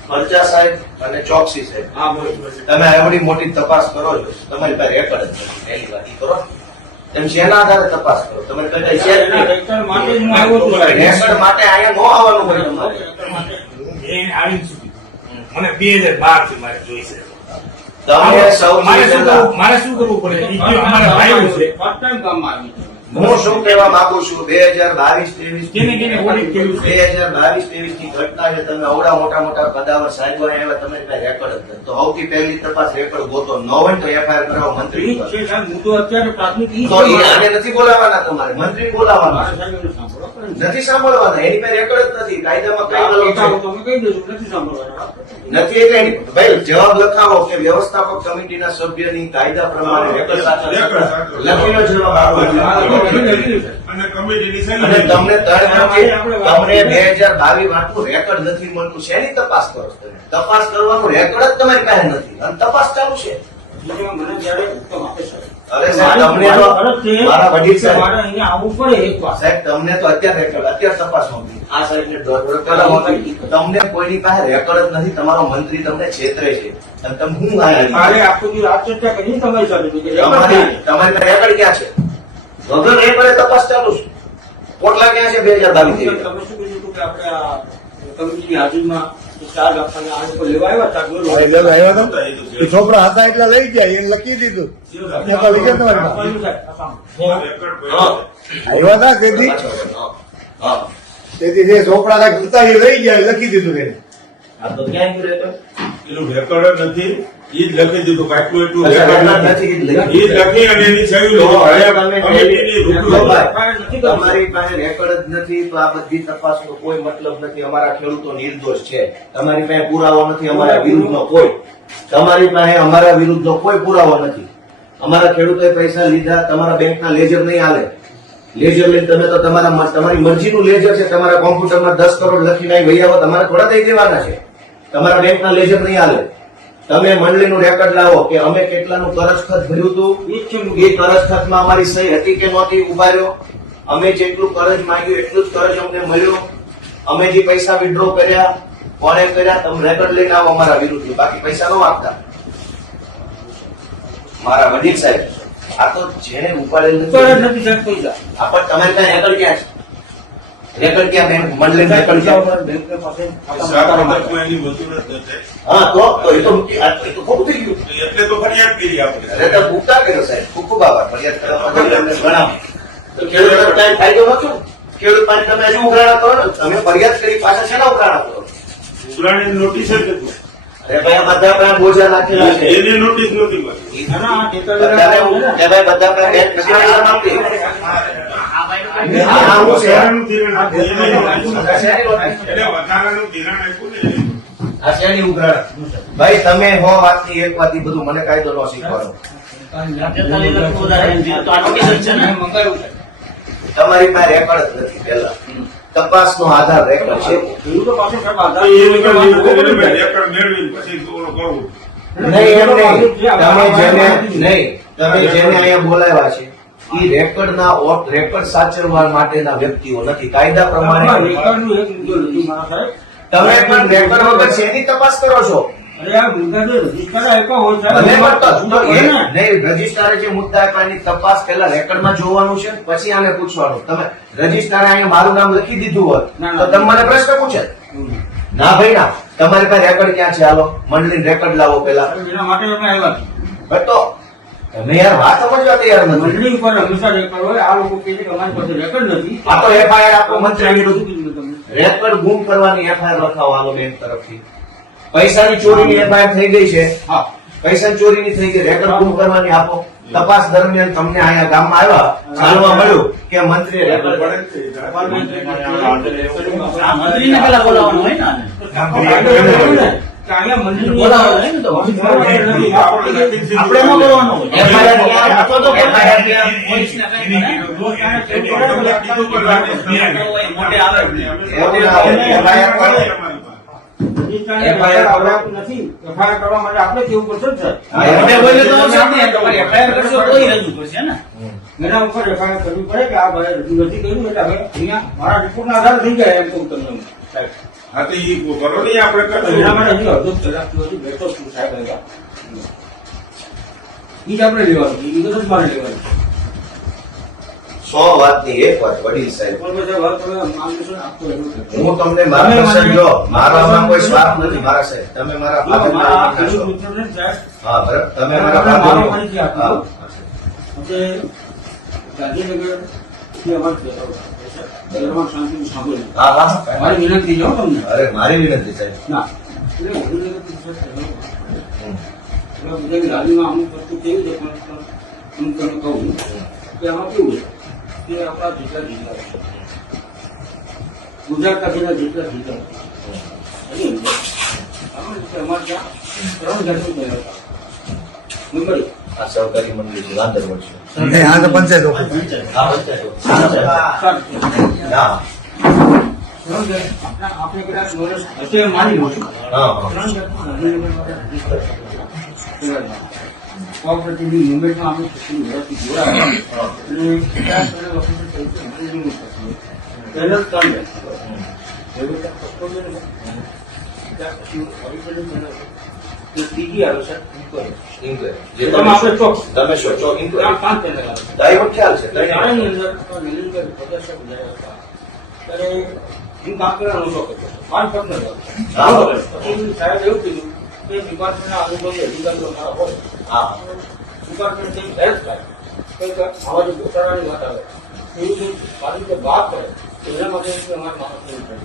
પંચા સાહેબ અને ચોકસી સાહેબ હા બોલો તમે આવડી મોટી તપાસ કરો છો તમારી પાસે રેકર્ડ જ નથી પહેલી વાત ઈ કરો તમે શેના આધારે તપાસ કરો તમારી પાસે છે જ નહીં. રેકર્ડ માટે જ હું આવ્યો છું. રેકર્ડ માટે અહીંયા ન આવવાનું હોય તમારે રેકર્ડ માટે. એ આવી ચૂકી મને 2012 થી મારે જોઈશે તમે સૌથી પહેલા મારે શું કરવું પડે ઈ કયો અમારા ભાઈઓ છે First time ગામમાં આવી છે. હું શું કહેવા માંગુ છું 2022-23 કેને કેને ઓડિટ કર્યું છે? 2022-23 ની ઘટના છે તમે અવડા મોટા કદાવર સાહેબો આવ્યા તમારી પાસે રેકર્ડ જ નથી તો સૌથી પહેલી તપાસ રેકર્ડ ગોતો ન હોય તો એફઆઈઆર કરાવો મંત્રી ઈ જ છે સાહેબ, હું તો અત્યારે પ્રાથમિક ઈ જ તો એ આને નથી બોલાવાના તમારે મંત્રી બોલાવાના મારા સાહેબ એને સાંભળો. નથી સાંભળવાના, એની પાસે રેકોર્ડ જ નથી. કાયદામાં કઈ તમે કહી દેજો નથી સાંભળવાના. નથી એટલે ભાઈ જવાબ લખાવો કે વ્યવસ્થાપક કમિટીના સભ્યની કાયદા પ્રમાણે રેકોર્ડ સાચો લખીનો જવાબ આપો. અને કમિટીની અને તમને 2022 વાળું રેકોર્ડ નથી મળતું, શેની તપાસ કરો છો તમે? તપાસ કરવાનું રેકોર્ડ જ તમારી પાસે નથી અને તપાસ ચાલુ છે. મને જ્યારે હુકમ આપે સાહેબ. અરે સાહેબ તમને તો મારા વડીલ સાહેબ મારે અહીંયા આવવું પડે એક વાર. સાહેબ તમને તો અત્યારે તપાસ માંગી આ સાહેબને દોઢ કલાક માંગી. તમને કોઈની પાસે રેકોર્ડ જ નથી. તમારો મંત્રી તમને છેતરે છે અને તમે હું કાલે આખો દિવસ આ ચર્ચા કરી તમારી સાથે કે તમારી પાસે રેકોર્ડ ક્યાં છે? વગર રેકોર્ડે તપાસ ચાલુ છે. પોટલા ક્યાં છે 2022 તમે શું કીધું હતું કે આપણે આ કમિટીની હાજરીમાં ચાર્જ આપવાના આ લોકો લેવા આવ્યા હતા બોલો. એટલે આવ્યા હતા એ છોકરા હતા એટલે લઈ ગયા એને લખી દીધું નકર વિગત તમારી પાસે. આવ્યા હતા તેથી જે છોકરા હતા એ લઈ ગયા એ લખી દીધું એને. આ તો ક્યાં ગયું રેકોર્ડ? એનું રેકોર્ડ નથી, ઈ જ લખી દીધું કાટલું એટલું અચ્છા, રેકોર્ડ રેકોર્ડ નથી. નથી, ઈ જ લખી અને એની સહી લો. કમિટીની રૂબરૂ. તમારી પાસે રેકોર્ડ જ નથી તો આ બધી તપાસનો કોઈ મતલબ નથી. અમારા ખેડૂતો નિર્દોષ છે. તમારી પાસે પુરાવો નથી અમારા વિરુદ્ધનો કોઈ. તમારી પાસે અમારા વિરુદ્ધનો કોઈ પુરાવો નથી. અમારા ખેડૂતોએ પૈસા લીધા, તમારા બેંકના લેજર નહીં હાલે. લેજર લઈને તમે તો તમારી મરજીનું લેજર છે. તમારા કોમ્પ્યુટરમાં 10 કરોડ લખીને અહીં વહી આવો, તમારે થોડા દઈ દેવાના છે. તમારા બેંકના લેજર નહીં હાલે. તમે મંડળીનું રેકોર્ડ લાવો કે અમે કેટલાનું કરજ ખત ભર્યું હતું, એ કરજ ખતમાં અમારી સહી હતી કે નહોતી, ઉભા રહ્યો. અમે જેટલું કરજ માંગ્યું એટલું જ કરજ અમને મળ્યું. અમે જે પૈસા વિડ્રો કર્યા, કોણે કર્યા, તમે રેકોર્ડ લઈને આવો અમારા વિરુદ્ધ. બાકી પૈસા ન આપતા. મારા વડીલ સાહેબ, આ તો જેને ઉપાડેલ નથી સાહેબ પૈસા. આ પણ તમારી પાસે રેકોર્ડ ક્યાં છે? રેકોર્ડ ક્યાં? બેંક મંડળીનું રેકોર્ડ ક્યાં? બેંક પાસે સાત વખતમાં એની મંજૂર જ નથી. હા તો એ તો ખોટું થઈ ગયું. એટલે તો ફરિયાદ કરી આપણે. અરે તો ભૂખતા કર્યો સાહેબ, ખૂબ ખૂબ આભાર. ફરિયાદ કરવા માટે અમને જણાવો. તો ખેડૂતોને કાંઈ ફાયદો નતો. ખેડૂત પાસે તમે હજુ ઉઘરાણા કરો ને, તમે ફરિયાદ કરી પાછા શેના ઉઘરાણા કરો? ઉઘરાણીની નોટિસ જ નથી. અરે ભાઈ આ બધા પાસે બોજા નાખેલા છે. એની નોટિસ નહોતી મળતી. બધાને ભાઈ બધા પાસે બેંક નથી આપતી. આ હું છે? વધારાનું ધિરાણ આપ્યું. એની નોટિસ નથી. એટલે વધારાનું ધિરાણ આપ્યું ને એની. આ શેની ઉઘરાણા? ભાઈ તમે હો વાતની એક વાત, ઈ બધું મને કાયદો ન શીખવાનો. તમારી પાસે રેકોર્ડ જ નથી. પેલા તપાસનો આધાર રેકોર્ડ છે. ખેડૂતો પાસે સાહેબ તો આધાર એ લોકો રેકોર્ડ મેળવીને પછી થોડું કરવું. નહીં એમ નહીં. તમે જેને અહીંયા બોલાવ્યા છે એ રેકોર્ડના રેકોર્ડ સાચવવા માટેના વ્યક્તિઓ નથી. કાયદા પ્રમાણે રેકોર્ડનું એક મુદ્દો નથી મારા સાહેબ. તમે પણ રેકોર્ડ વગર શેની તપાસ કરો છો? અરે આ મુદ્દા જો રજીસ્ટર આપ્યા હોય ભલે સાહેબ, પણ તો હોય ને. નહીં, રજિસ્ટ્રારે જે મુદ્દા આપ્યા એની તપાસ પહેલા રેકોર્ડમાં જોવાનું છે, પછી આને પૂછવાનું. તમે રજિસ્ટ્રારે અહીંયા મારું નામ લખી દીધું હોત ના, તો ના. તમે મને પ્રશ્ન પૂછે ના ભાઈ ના. તમારી પાસે રેકોર્ડ ક્યાં છે? હાલો મંડળીને રેકોર્ડ લાવો પેલા. એના માટે અમે આવ્યા છીએ. બસ તો તમે યાર વાત સમજવા તૈયાર નથી. મંડળી ઉપર હંમેશા રેકોર્ડ હોય. આ લોકો કહે છે કે અમારી પાસે રેકોર્ડ નથી. આ તો FIR આપો મંત્રી વિરુદ્ધ. શું કીધું તમને? રેકોર્ડ ગુમ કરવાની FIR લખાવો હાલો બેંક તરફથી. પૈસાની ચોરીની FIR થઈ ગઈ છે. હા. પૈસાની ચોરીની થઈ ગઈ, રેકોર્ડ ગુમ કરવાની આપો. તપાસ દરમિયાન તમને અહીંયા ગામમાં આવ્યા, જાણવા મળ્યું કે મંત્રીએ રેકોર્ડ પડે જ છે. આ મંત્રીને પેલા બોલાવવાનું હોય ને આને. કે અહીંયા મંત્રીને બોલાવવાનું હોય ને તો આપણે આપણે ન બોલાવવાનું હોય. FIR ક્યાં આપો તો FIR ક્યાં? મોટે આવે. FIR કરો. FIR આવડાતું નથી. FIR કરવા માટે આપણે કેવું પડશે ને હા, સાહેબ? મોટે બોલે તો આવશે જ નહીં. તમારી FIR કરશો તોય રજૂ પડશે ને. એના ઉપર FIR કરવી પડે કે આ ભાઈ રજૂ નથી કર્યું એટલે હવે અહીંયા મારા રિપોર્ટના આધારે થઈ જાય એમ કહું તમને હું. સાહેબ હા તો ઈ કરો ને આપણે એના કરશું. માટે હજી અડધો કલાકથી વધુ બેઠો છું સાહેબ અહીંયા. ઈ જ આપણે લેવાનું, ઈ વિગત જ મારે લેવાની. 100 વાતની એક વાત વડીલ સાહેબ, પણ બધા વાત તમે માર્ગદર્શન આપતો એટલું છે. હું તમને માર્ગદર્શન જો મારામાં કોઈ સ્વાર્થ નથી મારા સાહેબ. તમે મારા જો, મારા આ ફાધર ખેડૂત મિત્રને સાહેબ હા બરાબર. તમે મારા મારો ફાધર પરિચય આપો. હા આપણે ગાંધીનગરથી અમારે જતો હતો. દરબાર શાંતિથી સાંભળ્યું. હા હા. મારી વિનંતી છે હો તમને. અરે મારી વિનંતી સાહેબ. ના એટલે ગાંધીનગરથી સાહેબ હમ. એટલે બધાની ગાડીમાં અમુક વસ્તુ કેવી છે પણ હું તમને કહું કે આમાં કેવું છે કે આપણા જેટલા જિલ્લા છે ગુજરાતના જેટલા જિલ્લા એની અંદર અમારે ત્યાં 3 જાતનું તૈયાર હતા. મુંબઈ આ સહકારી મંડળી છે ગાંધીનગર છે. નહીં, આ તો પંચાયત ઓફિસ. આ પંચાયત. ના. આપણે કદાચ નોલેજ હશે માની લો છો. હા, હા. 3 જાતનું ગાંધીનગરમાં કોઓપરેટિવની મુવમેન્ટમાં આપણે કેટલી વર્ષથી જોડાયા અને 50 વર્ષથી તરીકે મંજૂરી થતી. પહેલા 3 જાત. ત્રીજી આવે છે ઇન્કવાયરી. જે તમે આપણે ચોક તમે છો ચોક ઇન્કવાયરી. 5 પેનલ આવે છે. ડાયવર્ટ ખ્યાલ છે ત્રણેય. શાળાની અંદર નિરંતર પ્રદર્શન ગુજાર્યા હતા. ત્યારે હું કામ કરવાનો શોખ હતો. 5 પગનો હતો. હા. પછી સાહેબ એવું કીધું કે ડિપાર્ટમેન્ટના અનુભવી અધિકારીઓ મારા હોય હા. ડિપાર્ટમેન્ટ કંઈક હેલ્પ થાય કંઈક આવા જે ઘટાડાની વાત આવે એવું જો મારી રીતે વાત કરે તો એના માટે કે અમારે માણસ નહીં પડે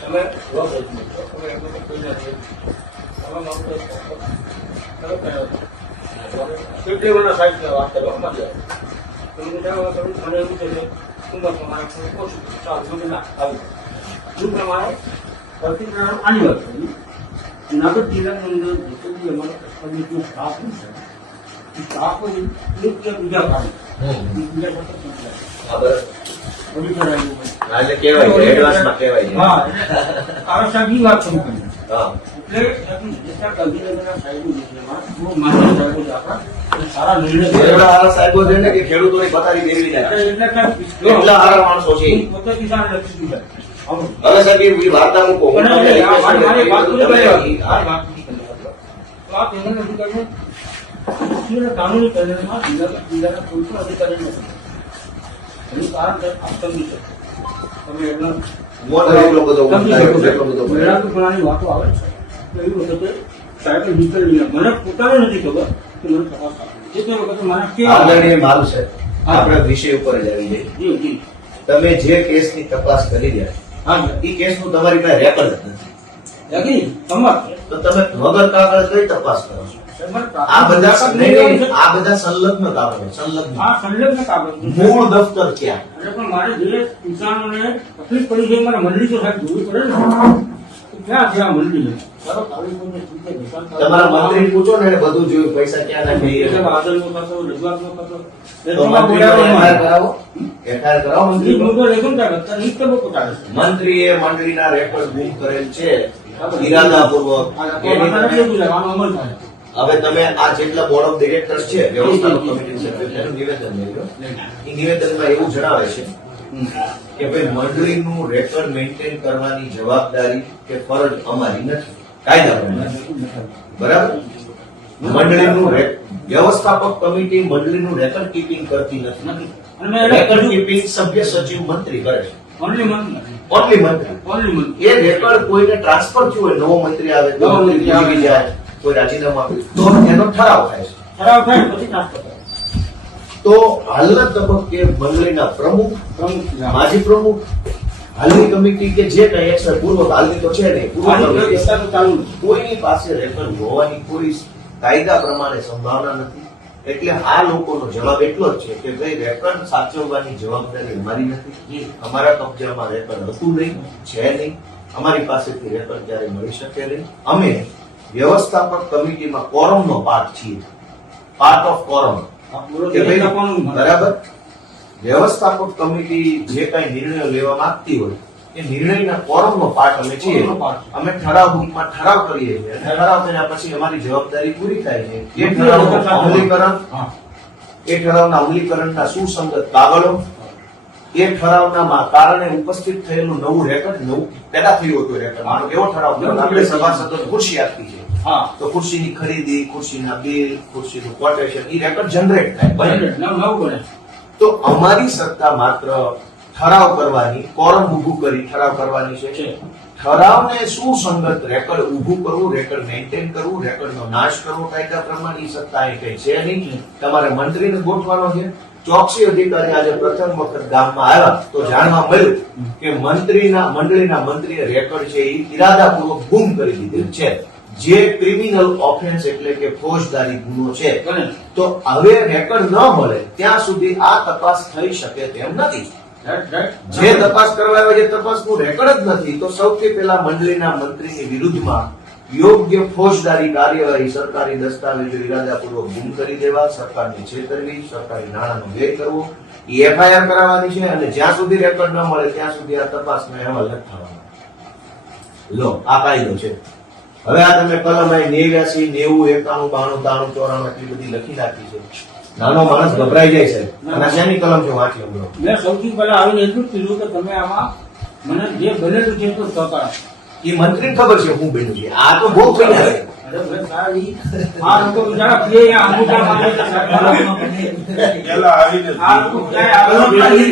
તમે રોગ રજૂ કરો તમે એમ કોઈ નથી તમે મારું કેટલી વર્ષના સાહિત્ય વાત કરવા મજા આવે મને એવું છે કે શું પ્રમાણે ઓછું ચાલુ ના આવી શું પ્રમાણે પ્રતિક્રિયા આની વાત કરી જુનાગઢ જિલ્લાની અંદર જેટલો બી અમારો કસ્ટમરનો સ્ટાફ છે એ સ્ટાફ એક કે બીજા કામ બીજા સાથે હા, બરાબર. ઓડિટર આવ્યું હા, એટલે કહેવાય છે, એડવાન્સમાં કહેવાય છે. હા તારા સાહેબ ની વાત શરૂ કરી હા. એટલે જેટલા ગાંધીનગરના સાહેબો જે છે એમાં બહુ માન્ય સાહેબો છે આપણા એ સારા નિર્ણય કરે. એવડા હારા સાહેબો છે ને કે ખેડૂતોની પથારી ફેરવી નાખે. એટલે કાંઈ એટલા હારા માણસો છે. પોતે કિસાન લખી દીધા આવું. હવે સાહેબ એ વાર્તા મૂકો. હું પણ તમને એટલે આ request મારી વાત પૂરી તમે- કરી હા. મારી વાત પૂરી કરી તો આ પેનલ અધિકારીને કૃષિના કાનૂની પેનલમાં જિલ્લાના કોઈ પણ અધિકારી નથી એનું કારણ છે આ સમજી શકો તમે એમના મોટો એટલો બધો સમજી શકો છો. એટલો બધો મેળાપણાની વાતો આવે છે તો એ વખતે સાહેબે નીકળી મને પોતાને નથી ખબર કે મને તપાસ આપી જે તે વખતે મને કેવા આદરણીય માલ છે. આપણે વિષય ઉપર જ આવી જઈએ. જી જી તમે જે કેસની તપાસ કરી રહ્યા હા એ કેસનું તમારી પાસે રેકોર્ડ જ નથી. યાગી તમાર તો તમે વગર કાગળ કઈ તપાસ કરો છો? આ બધા આ બધા સંલગ્ન કાગળો સંલગ્ન. આ સંલગ્ન કાગળ છે. મૂળ દફતર ક્યાં? અરે પણ મારે જે કિસાનોને તકલીફ પડી છે મારે મંડળી તો સાહેબ જોવી પડે ને તો ક્યાં છે આ મંડળી ચાલો કાળી કોઈને પૂછે નિશાન કરો. તમારા મંત્રી પૂછો ને એને બધું જોયું પૈસા ક્યાં નાખી એટલે આદરનો થતો રજૂઆતનો થતો તો મંત્રીનો FIR કરાવો. FIR કરાવો ઈ મંત્રીનો. મુદ્દો લેખન થાય અત્યારે ઈ તબક્કો ચાલે છે મંત્રીએ મંડળીના રેકોર્ડ ગુમ કરેલ છે ઇરાદાપૂર્વક. એની તમે- અમલ થાય હવે તમે આ જેટલા બોર્ડ ઓફ ડિરેક્ટર્સ છે વ્યવસ્થાપક કમિટી સેક્રેટરીનું નિવેદન લઈ લો. એ નિવેદનમાં એવું જણાવે છે કે ભાઈ મંડળીનું રેકોર્ડ મેન્ટેન કરવાની જવાબદારી કે ફરજ અમારી નથી કાયદા પ્રમાણે. બરાબર? મંડળીનું વ્યવસ્થાપક કમિટી મંડળીનું રેકોર્ડ કીપિંગ કરતી નથી. નથી અને મેં એને રેકોર્ડ કીધું કીપિંગ સભ્ય સચિવ મંત્રી કરે છે. ઓનલી મંથ ઓનલી મંત્રી. ઓનલી મંથ એ રેકોર્ડ કોઈને ટ્રાન્સફર થયું હોય, નવો મંત્રી આવે તો નવો મંત્રી મંત્રી આવે. ભૂલી જાય, કોઈ રાજીનામું આપે તો એનો ઠરાવ થાય છે. ખરાબ થાય પછી ટ્રાન્સફર થાય તો હાલના તબક્કે મંડળીના પ્રમુખ, પ્રમુખ માજી પ્રમુખ, હાલની કમિટી કે જે કઈ એક્શન પૂર્વ હાલની તો છે નહીં, પૂર્વ કમિટી ચાલુ છે. કોઈની પાસે રેકોર્ડ હોવાની કોઈ કાયદા પ્રમાણે સંભાવના નથી. એટલે આ લોકોનો જવાબ એટલો જ છે કે ભાઈ રેકોર્ડ સાચવવાની જવાબદારી અમારી નથી. અમારા કબજામાં રેકોર્ડ હતું નહીં, છે નહીં. અમારી પાસેથી રેકોર્ડ ક્યારે મળી શકે નહીં. અમે વ્યવસ્થાપક કમિટીમાં કોરમનો પાર્ટ છીએ, પાર્ટ ઓફ કોરમ. કે ભાઈ બરાબર વ્યવસ્થાપક કમિટી જે કઈ નિર્ણયો લેવા માંગતી હોય એ નિર્ણયના કોરમનો પાર્ટ અમે છીએ. કોરમનો part. અમે ઠરાવ બુકમાં ઠરાવ કરીએ છીએ અને ઠરાવ કર્યા પછી અમારી જવાબદારી પૂરી થાય છે. એ ઠરાવનું અમલીકરણ, હા એ ઠરાવના અમલીકરણના સુસંગત કાગળો, એ ઠરાવના કારણે ઉપસ્થિત થયેલું નવું રેકોર્ડ, નવું પેદા થયું હતું રેકોર્ડ. માનો એવો ઠરાવ થયો કે આપણે સભાસદોને ખુરશી આપી છે હા તો ખુરશીની ખરીદી, ખુરશીના બિલ, ખુરશીનું કોટેશન, એ રેકોર્ડ જનરેટ થાય બને. નવ બને તો અમારી સત્તા માત્ર ઠરાવ કરવાની, કોરમ ઊભું કરી ઠરાવ કરવાની છે. છે ઠરાવને સુસંગત રેકોર્ડ ઊભું કરવું, રેકોર્ડ મેન્ટેન કરવું, રેકોર્ડનો નાશ કરવો કાયદા પ્રમાણે ઈ સત્તા એ કઈ છે નહીં. તમારે મંત્રીને ગોઠવાનો છે. ચોકસી અધિકારી આજે પ્રથમ વખત ગામમાં આવ્યા તો જાણવા મળ્યું કે મંડળીના મંત્રીએ રેકોર્ડ છે એ ઇરાદાપૂર્વક ગુમ કરી દીધેલ છે, જે ક્રિમિનલ ઓફેન્સ એટલે કે ફોજદારી ગુનો છે. બને તો હવે રેકોર્ડ ન મળે ત્યાં સુધી આ તપાસ થઈ શકે તેમ નથી. જે તપાસ કરવા આવે એ તપાસનું રેકોર્ડ જ નથી, તો સૌથી પહેલા મંડળીના મંત્રીની વિરુદ્ધમાં યોગ્ય ફોજદારી કાર્યવાહી, સરકારી દસ્તાવેજો ઇરાદાપૂર્વક ગુમ કરી દેવા, સરકારની છેતરવી, સરકારી નાણાંનો વ્યય કરવો, એ એફઆઈઆર કરાવવાની છે. અને જ્યાં સુધી રેકોર્ડ ન મળે ત્યાં સુધી આ તપાસનો અહેવાલ નથી થવાનો. લો, આ કાયદો છે. હવે આ તમે કલમ 89, 90, 91, 92, 93, 94 એટલી બધી લખી નાખી છે. નાનો માણસ ગભરાઈ જાય છે. અને આ શેની કલમ છે વાંચી લો. મેં સૌથી પહેલા આવીને એટલું જ કીધું કે તમે આમાં મને જે બનેલું છે તો સહકાર આપો. એ મંત્રીને ખબર છે હું બન્યું છે. આ તો બહુ બન્યા છે. અરે ભાઈ સાહેબ, આ લોકો બિચારા પીએ અહીંયા અંગૂઠા મારે છે સાહેબ. પેલા આવીને આ લોકો ક્યાંય આગળ નથી.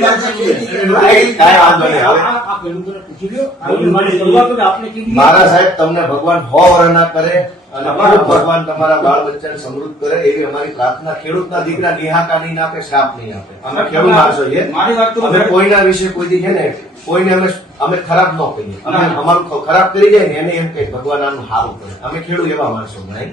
કાંઈ વાંધો નહીં. હવે આ પેલું પેલા પૂછી લ્યો. આવી મારી શરૂઆત જ આપને કીધી. મારા સાહેબ તમને ભગવાન 100 વર્ષના કરે અને ખૂબ ભગવાન તમારા બાળ બચ્ચાને સમૃદ્ધ કરે એવી અમારી પ્રાર્થના. ખેડૂતના દીકરા નિહાકા નહીં આપે, શ્રાપ નહીં આપે. અમે ખેડૂત માણસો છીએ. મારી વાત તો અમે કોઈના વિશે કોઈ દી છે ને કોઈને અમે ખરાબ ન કહીએ. અમે અમારું ખરાબ કરી જાય ને એને એમ કે ભગવાન આનું સારું કરે. અમે ખેડૂત એવા માણસો નહીં.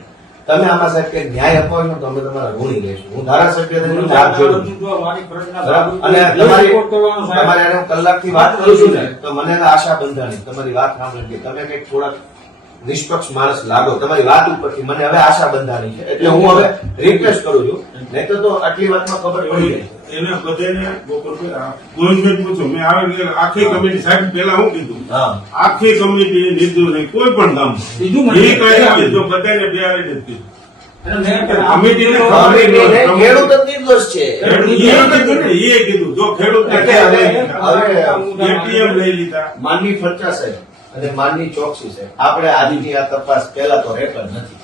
તમે આમાં સાહેબ કઈ ન્યાય અપાવશો તો અમે તમારા ઋણી રહીશું. હું ધારાસભ્ય તરીકે હાથ જોડું છું. મારી ફરજના બરાબર? ભાગરૂપે અને જે રિપોર્ટ કરવાનો સાહેબ. તમારે એને હું કલાકથી વાત કરું છું ને તો મને એને આશા બંધાણી તમારી વાત સાંભળી કે તમે કઈક થોડાક નિષ્પક્ષ માણસ લાગો. તમારી વાત ઉપરથી મને હવે આશા બંધાણી છે. એટલે હું હવે રિક્વેસ્ટ કરું છું. નહીં તો આટલી વાતમાં ખબર પડી જાય. એને બધાને ગોવિંદભાઈ પૂછો, મેં આવે એટલે આખી કમિટી સાહેબ પેલા હું કીધું, હા. આખી કમિટી નિર્દોષ નહીં, કોઈ પણ ગામ બીજું એ મને કાંઈ નથી, તો બધાને બેહાડીને જ કીધું. અને મેં કમિટીને ખેડૂત જ નિર્દોષ છે. એ કીધું જો ખેડૂત એટીએમ લઈ લીધા. માનની ફરચા સાહેબ અને માનની ચોકસી સાહેબ, આપણે આજની આ તપાસ પહેલા તો રેકોર્ડ નથી.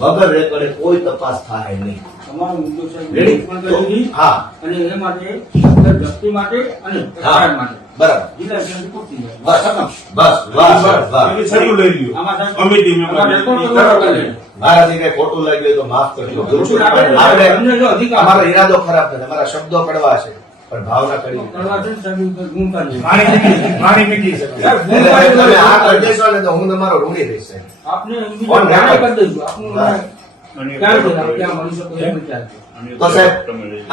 વગર રેકોર્ડે કોઈ તપાસ થાય નહીં. તમારો મુદ્દો સાહેબ Ready? પણ કરી દીધી. હા, અને એ માટે સત્તર જપ્તી માટે અને એફઆઈઆર માટે બરાબર. જિલ્લા જજ પૂછી જાય. બસ ખતમ. બસ વાહ સાહેબ, વાહ. એટલે છેલ્લું લઈ ગયું આમાં સાહેબ કમિટી આમાં રેકોર્ડ મેમ્બર કરવો પડે. મારાથી કઈ ખોટું લાગ્યું હોય તો માફ કરજો. આપણે આપણે જો અધિકાર અમારો ઈરાદો ખરાબ નથી, અમારા શબ્દો કડવા છે પણ ભાવના કડી નથી. કરવા છે ને સાહેબ ગુમ કરજો. મારી મીઠી છે. એટલે તમે આ કરી દેશો ને તો હું તમારો ઋણી રહીશ સાહેબ. આપને કોણ જાણ કરી દઈશું. આપનું હા. ક્યાં છે? આપણે ક્યાં મળી શકો એ વિચાર છે. તો સાહેબ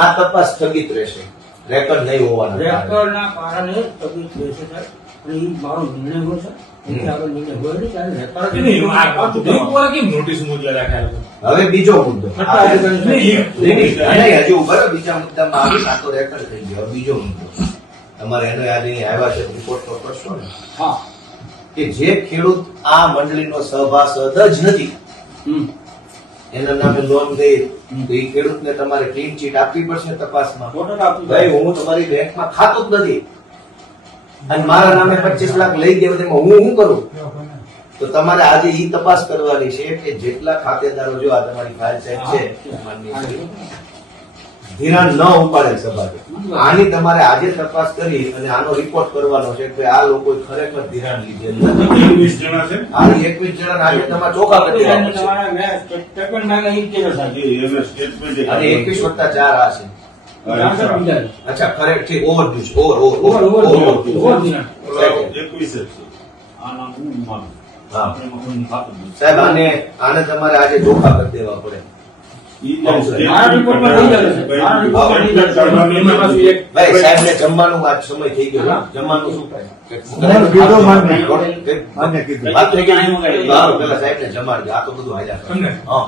આ તપાસ સ્થગિત રહેશે, રેકોર્ડ નહીં હોવાના કારણે. રેકોર્ડના કારણે તકલીફ રહેશે સાહેબ. અને એ મારો નિર્ણય હોય છે. એથી આગળ નિર્ણય હોય નહીં ત્યારે રેકોર્ડ નહીં, આ બેંકવાળા કેમ નોટિસ મોકલી રાખ્યા લોકો? હવે બીજો મુદ્દો. ખટ્ટા એ કરી નહીં, નહીં, હજુ બરાબર બીજા મુદ્દામાં આવી આ તો રેકોર્ડ થઈ ગયો. હવે બીજો મુદ્દો તમારે એનો યાદ અહીં આવ્યા છે રિપોર્ટ તો કરશો ને હા. કે જે ખેડૂત આ મંડળીનો સભાસદ જ નથી હમ. એના નામે લોન ગઈ તો એ ખેડૂતને તમારે ક્લીન ચીટ આપવી પડશે તપાસમાં. ટોટલ આપી ભાઈ હું તમારી બેંકમાં ખાતું જ નથી અને મારા નામે 25 લાખ લઈ ગયા તેમાં હું શું કરું? તો તમારે આજે ઈ તપાસ કરવાની છે કે જેટલા ખાતેદારો, જો આ તમારી ફાઇલ સાહેબ છે માનનીય શ્રી, ધિરાણ ન ઉપાડેલ સભાએ, આની તમારે આજે તપાસ કરી અને આનો રિપોર્ટ કરવાનો છે કે આ લોકોએ ખરેખર ધિરાણ લીધેલ નથી. 20 જણા છે આ 21 જણા આજે તમારે ચોખ્ખા કરી દેવા પડશે. તમારા મેં સ્ટેટમેન્ટ માંગે એ જ સાહેબ. એને સ્ટેટમેન્ટ અને 21 + 4 આ છે. ચારસો બીજા. અચ્છા ખરેખર ઠીક, ઓવરડ્યુ છે. ઓવર દિનાર. 21 જ છે. હા. સાહેબ આને તમારે આજે ચોખ્ખા કરી દેવા પડે. મારા રિપોર્ટમાં થઈ જશે. મારા રિપોર્ટમાં થઈ જશે. એમાં પાછું એક ભાઈ સાહેબ ને જમવાનું આજ સમય થઈ ગયો. જમવાનું શું થાય? મને કીધું માનને. કે- માનને કીધું. વાત થઈ ગઈ. સારું, પેલા સાહેબ ને જમાડજો. આ તો બધું હાલ્યા કરે. તમને? હા.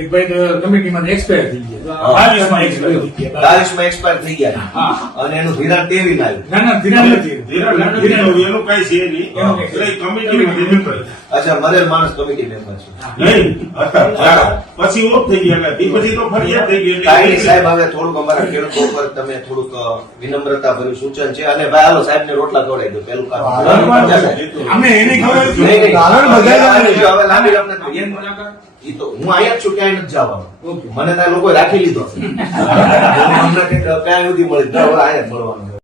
એક ભાઈ તો કમિટીમાં એક્સપાયર થઈ ગયા. 22 માં expire થઈ ગયા. 40 માં એક્સપાયર થઈ ગયા હા. અને એનું ધિરાણ તેવી માં આવ્યું. ના ના ધિરાણ નથી. ધીરજ નથી, એનું કાંઈ છે નહીં. એનું કાંઈ છે. એટલે કમિટીમાં member. અચ્છા મરેલ માણસ કમિટી મેમ્બર છે. નહીં હતા. પછી ઓફ થઈ ગયા હતા. એ પછી તો ફરિયાદ થઈ ગઈ. કાંઈ નહીં સાહેબ, હવે થોડુંક અમારા ખેડૂતો પર તમે થોડુંક વિનમ્રતા ભર્યું સૂચન છે. અને ભાઈ હાલો સાહેબ ને રોટલા ખવડાવી દો પેલું કામ. અમે એને ખબર નહીં, નહીં. કારણ બધા હવે લાંબી રફ નથી. એમ મુલાકાત. ઈ તો હું અહીંયા જ છું, ક્યાંય નથી જવાનું. ઓકે. મને ત્યાં લોકો રાખી લીધો છે. હમણાં કંઈક ક્યાંય સુધી મળી 10 વર્ષ અહીંયા જ મળવાનું.